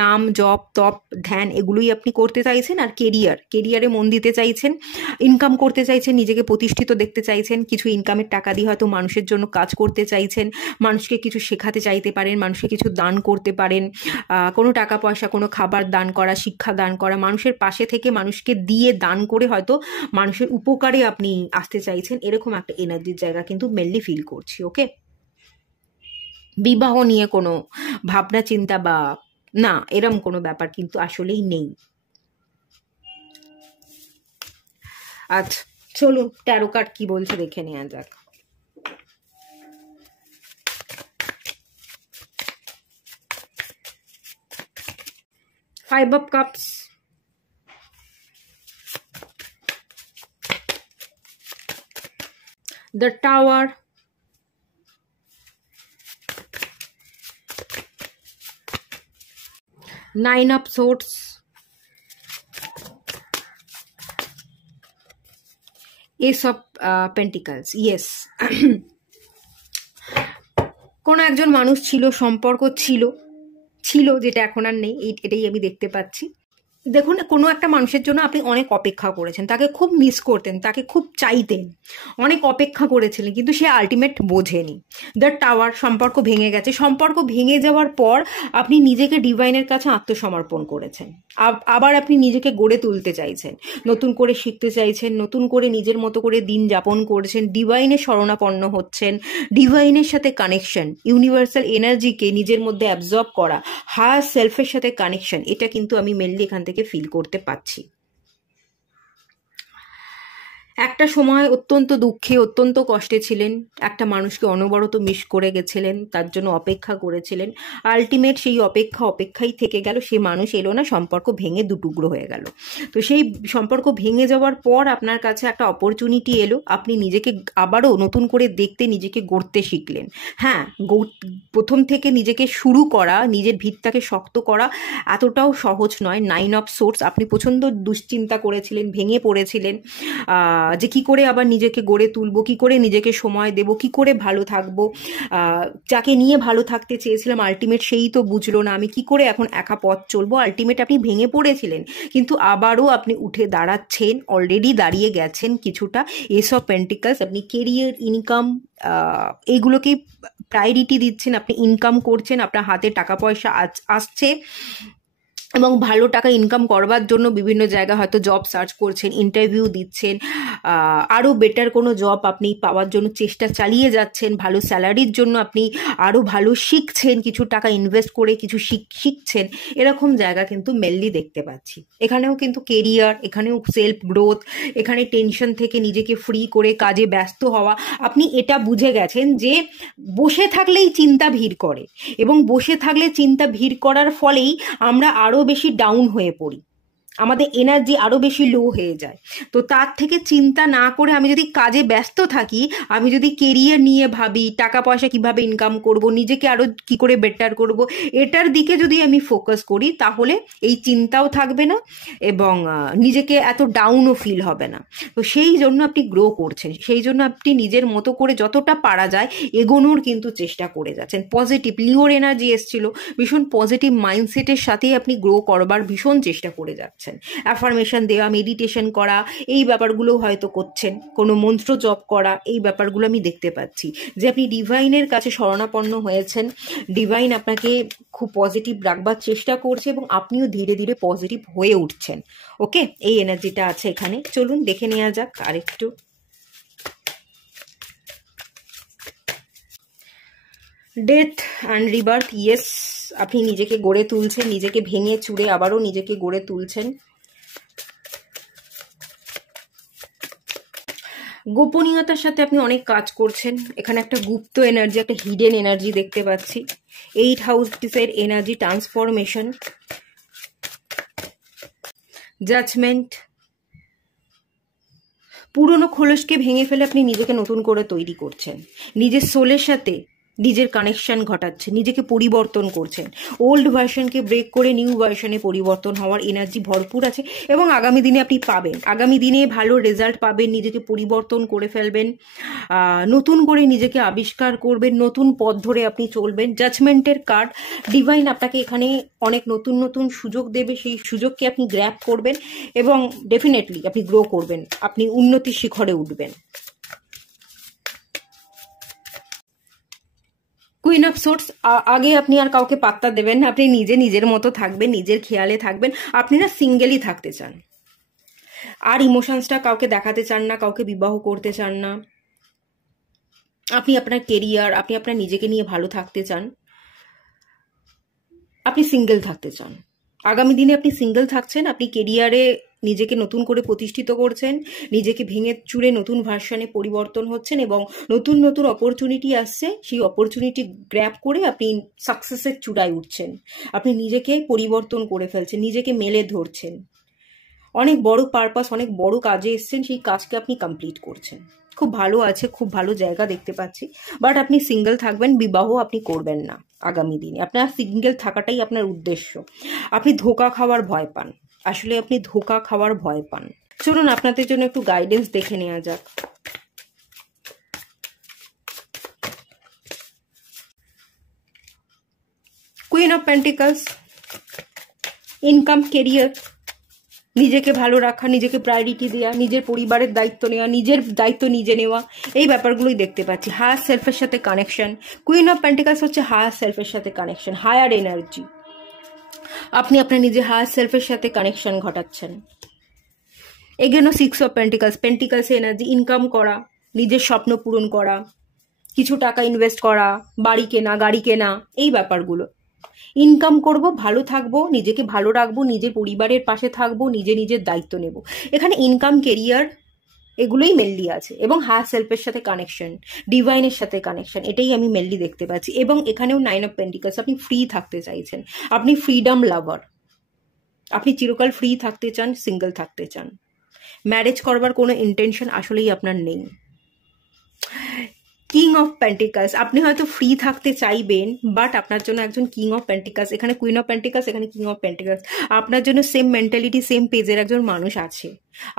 নাম, জপ, তপ, ধ্যান এগুলোই আপনি করতে চাইছেন। আর কেরিয়ারে মন দিতে চাইছেন, ইনকাম করতে চাইছেন, নিজেকে প্রতিষ্ঠিত দেখতে চাইছেন, কিছু ইনকামের টাকা দিয়ে হয়তো মানুষের জন্য কাজ করতে চাইছেন, মানুষকে কিছু শেখাতে চাইতে পারেন, মানুষকে কিছু দান করতে পারেন, কোনো টাকা পয়সা, কোনো খাবার দান করা, শিক্ষা দান করা, মানুষের পাশে থেকে মানুষকে দিয়ে দান করে হয়তো মানুষের উপকারে আপনি আসতে চাইছেন, এরকম একটা এনার্জির জায়গা কিন্তু মেনলি ফিল করছি। ওকে, বিবাহ নিয়ে কোনো ভাবনা চিন্তা বা না, এরম কোনো ব্যাপার কিন্তু আসলেই নেই। আচ্ছা, চলুন ট্যারো কার্ড কি বলছে দেখে নেওয়া যাক। Five of Cups, the Tower, Nine of Swords, Ace of Pentacles. Yes. কোনো একজন মানুষ ছিল, সম্পর্ক ছিল যেটা এখন আর নেই, এটাই আমি দেখতে পাচ্ছি। দেখুন, কোনো একটা মানুষের জন্য আপনি অনেক অপেক্ষা করেছেন, তাকে খুব মিস করতেন, তাকে খুব চাইতেন, অনেক অপেক্ষা করেছিলেন, কিন্তু সে আলটিমেট বোঝেনি। দ্য টাওয়ার, সম্পর্ক ভেঙে গেছে। সম্পর্ক ভেঙে যাওয়ার পর আপনি নিজেকে ডিভাইনের কাছে আত্মসমর্পণ করেছেন। আবার আপনি নিজেকে গড়ে তুলতে চাইছেন, নতুন করে শিখতে চাইছেন, নতুন করে নিজের মতো করে দিন যাপন করছেন, ডিভাইনের শরণাপন্ন হচ্ছেন, ডিভাইনের সাথে কানেকশন, ইউনিভার্সাল এনার্জিকে নিজের মধ্যে অ্যাবজর্ব করা, হায়ার সেলফের সাথে কানেকশন, এটা কিন্তু আমি মেনলি এখান থেকে ফিল করতে পারছি। একটা সময় অত্যন্ত দুঃখে, অত্যন্ত কষ্টে ছিলেন, একটা মানুষকে অনবরত মিস করে গেছিলেন, তার জন্য অপেক্ষা করেছিলেন, আলটিমেট সেই অপেক্ষাই থেকে গেল, সে মানুষ এলো না, সম্পর্ক ভেঙে দুটুকরো হয়ে গেল। তো সেই সম্পর্ক ভেঙে যাওয়ার পর আপনার কাছে একটা অপরচুনিটি এলো, আপনি নিজেকে আবারও নতুন করে দেখতে, নিজেকে গড়তে শিখলেন। হ্যাঁ, প্রথম থেকে নিজেকে শুরু করা, নিজের ভিতটাকে শক্ত করা এতটাও সহজ নয়। নাইন অফ সোর্স, আপনি প্রচণ্ড দুশ্চিন্তা করেছিলেন, ভেঙে পড়েছিলেন যে কি করে আবার নিজেকে গড়ে তুলবো, কি করে নিজেকে সময় দেব, কি করে ভালো থাকবো, যাকে নিয়ে ভালো থাকতে চেয়েছিলাম আলটিমেট সেই তো বুঝলো না, আমি কি করে এখন একা পথ চলবো। আলটিমেট আপনি ভেঙে পড়েছিলেন, কিন্তু আবারও আপনি উঠে দাঁড়াচ্ছেন, অলরেডি দাঁড়িয়ে গেছেন কিছুটা। এস অফ পেন্টিকলস, আপনি কেরিয়ার, ইনকাম, এইগুলোকেই প্রায়োরিটি দিচ্ছেন, আপনি ইনকাম করছেন, আপনার হাতে টাকা পয়সা আসছে, এবং ভালো টাকা ইনকাম করবার জন্য বিভিন্ন জায়গায় হয়তো জব সার্চ করছেন, ইন্টারভিউ দিচ্ছেন, আরও বেটার কোনো জব আপনি পাওয়ার জন্য চেষ্টা চালিয়ে যাচ্ছেন, ভালো স্যালারির জন্য আপনি আরও ভালো শিখছেন, কিছু টাকা ইনভেস্ট করে কিছু শিখছেন, এরকম জায়গা কিন্তু মেনলি দেখতে পাচ্ছি। এখানেও কিন্তু কেরিয়ার, এখানেও সেলফ গ্রোথ, এখানে টেনশন থেকে নিজেকে ফ্রি করে কাজে ব্যস্ত হওয়া। আপনি এটা বুঝে গেছেন যে বসে থাকলেই চিন্তা ভিড় করে, এবং বসে থাকলে চিন্তা ভিড় করার ফলেই আমরা আরও বেশি ডাউন হয়ে পড়ি, আমাদের এনার্জি আরও বেশি লো হয়ে যায়। তো তার থেকে চিন্তা না করে আমি যদি কাজে ব্যস্ত থাকি, আমি যদি কেরিয়ার নিয়ে ভাবি, টাকা পয়সা কিভাবে ইনকাম করব, নিজেকে আরও কি করে বেটার করব, এটার দিকে যদি আমি ফোকাস করি, তাহলে এই চিন্তাও থাকবে না এবং নিজেকে এত ডাউনও ফিল হবে না। তো সেই জন্য আপনি গ্রো করছেন, সেই জন্য আপনি নিজের মতো করে যতটা পারা যায় এগোনোর কিন্তু চেষ্টা করে যাচ্ছেন। পজিটিভ লিওর এনার্জি এসেছিল, ভীষণ পজিটিভ মাইন্ডসেটের সাথেই আপনি গ্রো করবার ভীষণ চেষ্টা করে যাচ্ছেন। অ্যাফার্মেশন দেওয়া, মেডিটেশন করা, এই ব্যাপারগুলো হয়তো করছেন, কোনো মন্ত্র জপ করা, এই ব্যাপারগুলো আমি দেখতে পাচ্ছি যে আপনি ডিভাইনের কাছে শরণাপন্ন হয়েছেন। ডিভাইন আপনাকে খুব পজিটিভ রাখবার চেষ্টা করছে এবং আপনিও ধীরে ধীরে পজিটিভ হয়ে উঠছেন। ওকে, এই এনার্জিটা আছে এখানে। চলুন দেখে নেওয়া যাক আরেকটু। ডেথ অ্যান্ড রিবার্থ, ইয়েস, আপনি নিজেকে গড়ে তুলছেন, নিজেকে ভেঙে চুরে আবারও নিজেকে গড়ে তুলছেন। গোপনীয়তার সাথে আপনি অনেক কাজ করছেন, এখানে একটা গুপ্ত এনার্জি, একটা হিডেন এনার্জি দেখতে পাচ্ছি। 8 হাউসের এনার্জি, ট্রান্সফরমেশন, জাজমেন্ট, পুরনো খোলসকে ভেঙে ফেলে আপনি নিজেকে নতুন করে তৈরি করছেন, নিজের সোলের সাথে নিজের কানেকশন ঘটাচ্ছেন, নিজেকে পরিবর্তন করছেন, ওল্ড ভার্সনকে ব্রেক করে নিউ ভার্সনে পরিবর্তন হওয়ার এনার্জি ভরপুর আছে এবং আগামী দিনে আপনি পাবেন, আগামী দিনে ভালো রেজাল্ট পাবেন, নিজেকে পরিবর্তন করে ফেলবেন, নতুন করে নিজেকে আবিষ্কার করবেন, নতুন পথ ধরে আপনি চলবেন। জাজমেন্টের কার্ড, ডিভাইন আপনাকে এখানে অনেক নতুন নতুন সুযোগ দেবে, সেই সুযোগকে আপনি গ্র্যাব করবেন এবং ডেফিনেটলি আপনি গ্রো করবেন, আপনি উন্নতির শিখরে উঠবেন। কুইন অফ সোর্স, আগে আপনি আর কাউকে পাত্তা দেবেন না, আপনি নিজের মতো থাকবেন, নিজের খেয়ালে থাকবেন, আপনি না সিঙ্গেলই থাকতে চান, আর ইমোশনসটা কাউকে দেখাতে চান না, কাউকে বিবাহ করতে চান না, আপনি আপনার কেরিয়ার, আপনি আপনার নিজেকে নিয়ে ভালো থাকতে চান, আপনি সিঙ্গেল থাকতে চান। আগামী দিনে আপনি সিঙ্গেল থাকছেন, আপনি কেরিয়ারে নিজেকে নতুন করে প্রতিষ্ঠিত করছেন, নিজেকে ভেঙে চুরে নতুন ভার্সনে পরিবর্তন হচ্ছেন এবং নতুন নতুন অপরচুনিটি আসছে, সেই অপরচুনিটি গ্র্যাব করে আপনি সাকসেসের চূড়ায় উঠছেন। আপনি নিজেকে পরিবর্তন করে ফেলছেন, নিজেকে মেলে ধরছেন, অনেক বড় পারপাস, অনেক বড় কাজে এসছেন, সেই কাজকে আপনি কমপ্লিট করছেন। খুব ভালো আছে, খুব ভালো জায়গা দেখতে পাচ্ছি। বাট আপনি সিঙ্গেল থাকবেন, বিবাহ আপনি করবেন না আগামী দিনে। আপনার সিঙ্গেল থাকাটাই আপনার উদ্দেশ্য। আপনি ধোঁকা খাওয়ার ভয় পান, আসলে আপনি ধোঁকা খাওয়ার ভয় পান। চলুন আপনাদের জন্য একটু গাইডেন্স দেখে নেওয়া যাক। Queen of pentacles, income, career, নিজেকে ভালো রাখা, নিজেকে প্রায়োরিটি দেওয়া, নিজের পরিবারের দায়িত্ব নেওয়া, নিজের দায়িত্ব নিজে নেওয়া, এই ব্যাপারগুলোই দেখতে পাচ্ছি। হায়ার সেলফের সাথে কানেকশন। কুইন অফ পেন্টিকলস হচ্ছে হায়ার সেলফের সাথে কানেকশন, হায়ার এনার্জি। আপনি আপনার নিজের হায়ার সেলফের সাথে কানেকশন ঘটাচ্ছেন। এগেনও সিক্স অফ পেন্টিকলস, পেন্টিকলসে এনার্জি, ইনকাম করা, নিজের স্বপ্ন পূরণ করা, কিছু টাকা ইনভেস্ট করা, বাড়ি কেনা, গাড়ি কেনা, এই ব্যাপারগুলো। ইনকাম করব, ভালো থাকবো, নিজেকে ভালো রাখবো, নিজের পরিবারের পাশে থাকবো, নিজের দায়িত্ব নেব। এখানে ইনকাম, কেরিয়ার এগুলোই মেনলি আছে এবং হায়ার সেলফের সাথে কানেকশন, ডিভাইনের সাথে কানেকশন, এটাই আমি মেনলি দেখতে পাচ্ছি। এবং এখানেও নাইন অফ পেন্টিকলস, আপনি ফ্রি থাকতে চাইছেন, আপনি ফ্রিডম লাভার, আপনি চিরকাল ফ্রি থাকতে চান, সিঙ্গেল থাকতে চান। ম্যারেজ করবার কোনো ইন্টেনশন আসলেই আপনার নেই। কিং অফ পেন্টিকলস, আপনি হয়তো ফ্রি থাকতে চাইবেন, বাট আপনার জন্য একজন কিং অফ পেন্টিকলস, এখানে কুইন অফ পেন্টিকলস, এখানে কিং অফ পেন্টিকলস, আপনার জন্য সেম মেন্টালিটি, সেম পেজের একজন মানুষ আছে।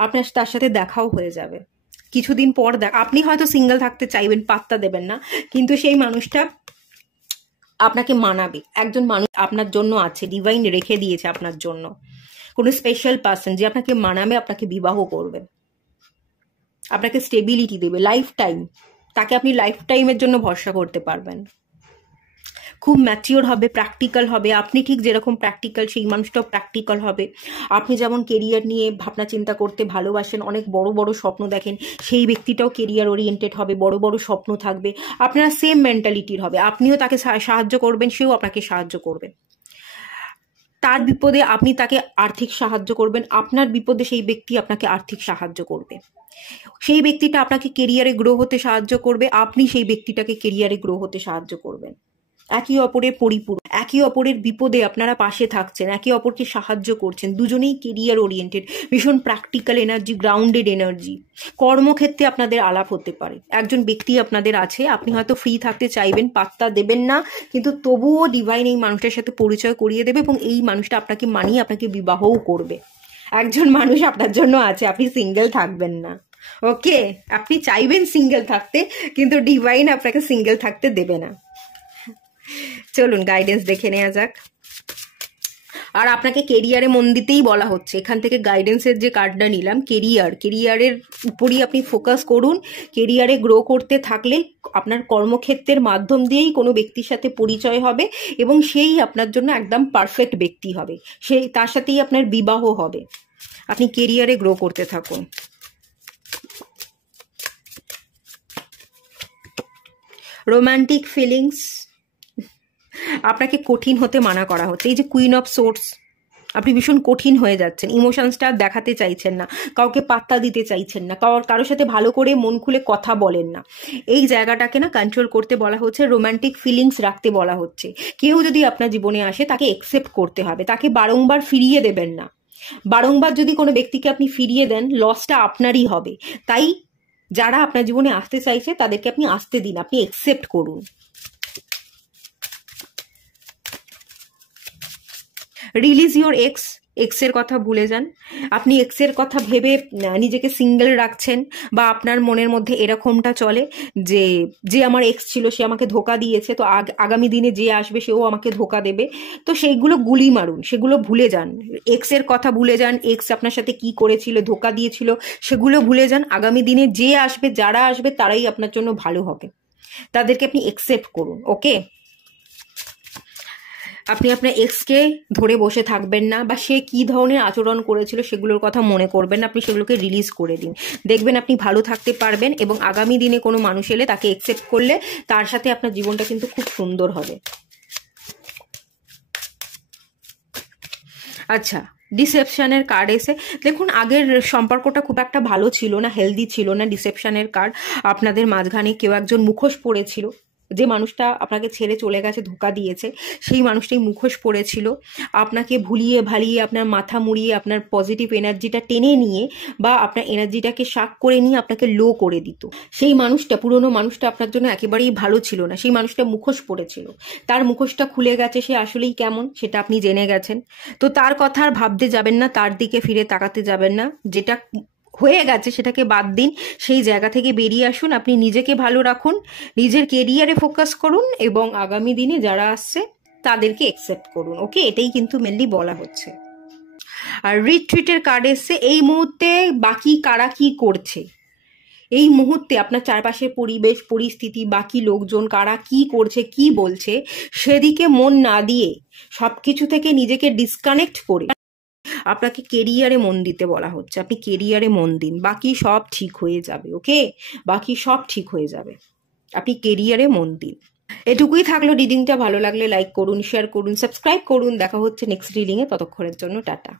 আপনার তার সাথে দেখাও হয়ে যাবে কিছুদিন পর। আপনি হয়তো সিঙ্গেল থাকতে চাইবেন, পাত্তা দেবেন না, কিন্তু সেই মানুষটা আপনাকে মানাবে। একজন মানুষ আপনার জন্য আছে, ডিভাইন রেখে দিয়েছে আপনার জন্য কোনো স্পেশাল পার্সন, যে আপনাকে মানাবে, আপনাকে বিবাহ করবে, আপনাকে স্টেবিলিটি দেবে লাইফ টাইম। তাকে আপনি লাইফ টাইমের জন্য ভরসা করতে পারবেন। খুব ম্যাচিওর হবে, প্র্যাকটিক্যাল হবে। আপনি ঠিক যেরকম প্র্যাকটিক্যাল, সেই মানুষটাও প্র্যাকটিক্যাল হবে। আপনি যেমন কেরিয়ার নিয়ে ভাবনা চিন্তা করতে ভালোবাসেন, অনেক বড় বড় স্বপ্ন দেখেন, সেই ব্যক্তিটাও কেরিয়ার ওরিয়েন্টেড হবে, বড় বড় স্বপ্ন থাকবে। আপনারা সেম মেন্টালিটির হবে, আপনিও তাকে সাহায্য করবেন, সেও আপনাকে সাহায্য করবে। তার বিপদে আপনি তাকে আর্থিক সাহায্য করবেন, আপনার বিপদে সেই ব্যক্তি আপনাকে আর্থিক সাহায্য করবে। সেই ব্যক্তিটা আপনাকে কেরিয়ারে গ্রো হতে সাহায্য করবে, আপনি সেই ব্যক্তিটাকে কেরিয়ারে গ্রো হতে সাহায্য করবেন। একে অপরের পরিপূরক, একে অপরের বিপদে আপনারা পাশে থাকছেন, একে অপরকে সাহায্য করছেন। দুজনেই কেরিয়ার ওরিয়েন্টেড, ভীষণ প্র্যাকটিক্যাল এনার্জি, গ্রাউন্ডেড এনার্জি। কর্মক্ষেত্রে আপনাদের আলাপ হতে পারে, একজন ব্যক্তি আপনাদের আছে, আপনি হয়তো ফ্রি থাকতে চাইবেন, পাত্তা দেবেন না, কিন্তু তবুও ডিভাইন এই মানুষটার সাথে পরিচয় করিয়ে দেবে এবং এই মানুষটা আপনাকে মানিয়ে আপনাকে বিবাহও করবে। একজন মানুষ আপনার জন্য আছে, আপনি সিঙ্গেল থাকবেন না। ওকে, আপনি চাইবেন সিঙ্গেল থাকতে, কিন্তু ডিভাইন আপনাকে সিঙ্গেল থাকতে দেবে না। চলুন গাইডেন্স দেখে নেওয়া যাক। আর আপনাকে কেরিয়ারে মন দিতেই বলা হচ্ছে। এখান থেকে গাইডেন্সের যে কার্ডটা নিলাম, কেরিয়ারের উপরই আপনি ফোকাস করুন। কেরিয়ারে গ্রো করতে থাকলে আপনার কর্মক্ষেত্রের মাধ্যম দিয়েই কোনো ব্যক্তির সাথে পরিচয় হবে এবং সেই আপনার জন্য একদম পারফেক্ট ব্যক্তি হবে, সেই তার সাথেই আপনার বিবাহ হবে। আপনি কেরিয়ারে গ্রো করতে থাকুন। রোমান্টিক ফিলিংস, আপনাকে কঠিন হতে মানা করা হচ্ছে। এই যে কুইন অফ সোর্স, আপনি ভীষণ কঠিন হয়ে যাচ্ছেন, ইমোশনসটা দেখাতে চাইছেন না, কাউকে পাত্তা দিতে চাইছেন না, কারোর সাথে ভালো করে মন খুলে কথা বলেন না। এই জায়গাটাকে না কন্ট্রোল করতে বলা হচ্ছে, রোমান্টিক ফিলিংস রাখতে বলা হচ্ছে। কেউ যদি আপনার জীবনে আসে, তাকে একসেপ্ট করতে হবে, তাকে বারংবার ফিরিয়ে দেবেন না। বারংবার যদি কোনো ব্যক্তিকে আপনি ফিরিয়ে দেন, লসটা আপনারই হবে। তাই যারা আপনার জীবনে আসতে চাইছে, তাদেরকে আপনি আসতে দিন, আপনি একসেপ্ট করুন। রিলিজ ইউর এক্সের কথা ভুলে যান। আপনি এক্সের কথা ভেবে নিজেকে সিঙ্গেল রাখছেন, বা আপনার মনের মধ্যে এরকমটা চলে যে আমার এক্স ছিল, সে আমাকে ধোকা দিয়েছে, তো আগামী দিনে যে আসবে সেও আমাকে ধোকা দেবে। তো সেইগুলো গুলি মারুন, সেগুলো ভুলে যান। এক্সের কথা ভুলে যান, এক্স আপনার সাথে কি করেছিল, ধোকা দিয়েছিল, সেগুলো ভুলে যান। আগামী দিনে যে আসবে, যারা আসবে, তারাই আপনার জন্য ভালো হবে, তাদেরকে আপনি একসেপ্ট করুন। ওকে, আপনি আপনার এক্সকে ধরে বসে থাকবেন না, বা সে কি ধরনের আচরণ করেছিল সেগুলোর কথা মনে করবেন না, আপনি সেগুলোকে রিলিজ করে দিন। দেখবেন আপনি ভালো থাকতে পারবেন এবং আগামী দিনে কোনো মানুষ এলে তাকে একসেপ্ট করলে তার সাথে আপনার জীবনটা কিন্তু খুব সুন্দর হবে। আচ্ছা, ডিসেপশনের কার্ড এসে, দেখুন আগের সম্পর্কটা খুব একটা ভালো ছিল না, হেলদি ছিল না। ডিসেপশনের কার্ড, আপনাদের মাঝখানে কেউ একজন মুখোশ পড়েছিল, যে মানুষটা আপনাকে ছেড়ে চলে গেছে, ধোকা দিয়েছে, সেই মানুষটাই মুখোশ পড়েছিল, আপনাকে ভুলিয়ে ভালিয়ে, আপনার মাথা মুড়িয়ে, আপনার পজিটিভ এনার্জিটা টেনে নিয়ে বা আপনার এনার্জিটাকে শাক করে নিয়ে আপনাকে লো করে দিত। সেই মানুষটা, পুরনো মানুষটা আপনার জন্য একেবারেই ভালো ছিল না, সেই মানুষটা মুখোশ পড়েছিল, তার মুখোশটা খুলে গেছে, সে আসলেই কেমন সেটা আপনি জেনে গেছেন। তো তার কথা আর ভাবতে যাবেন না, তার দিকে ফিরে তাকাতে যাবেন না, যেটা হয়ে গেছে সেটাকে বাদ দিন, সেই জায়গা থেকে বেরিয়ে আসুন, আপনি নিজেকে ভালো রাখুন, নিজের কেরিয়ারে ফোকাস করুন এবং আগামী দিনে যারা আসছে তাদেরকে একসেপ্ট করুন। ওকে, এটাই কিন্তু মেনলি বলা হচ্ছে। আর রিট্রিটের কার্ড এসছে, এই মুহূর্তে বাকি কারা কি করছে, এই মুহূর্তে আপনার চারপাশের পরিবেশ পরিস্থিতি, বাকি লোকজন কারা কি করছে কি বলছে, সেদিকে মন না দিয়ে সব কিছু থেকে নিজেকে ডিসকানেক্ট করে আপনাকে কেরিয়ারে মন দিতে বলা হচ্ছে। আপনি কেরিয়ারে মন দিন, বাকি সব ঠিক হয়ে যাবে। ওকে, বাকি সব ঠিক হয়ে যাবে, আপনি কেরিয়ারে মন দিন। এটুকুই থাকলো রিডিংটা। ভালো লাগলে লাইক করুন, শেয়ার করুন, সাবস্ক্রাইব করুন। দেখা হচ্ছে নেক্সট রিডিংয়ে, ততক্ষণের জন্য টাটা।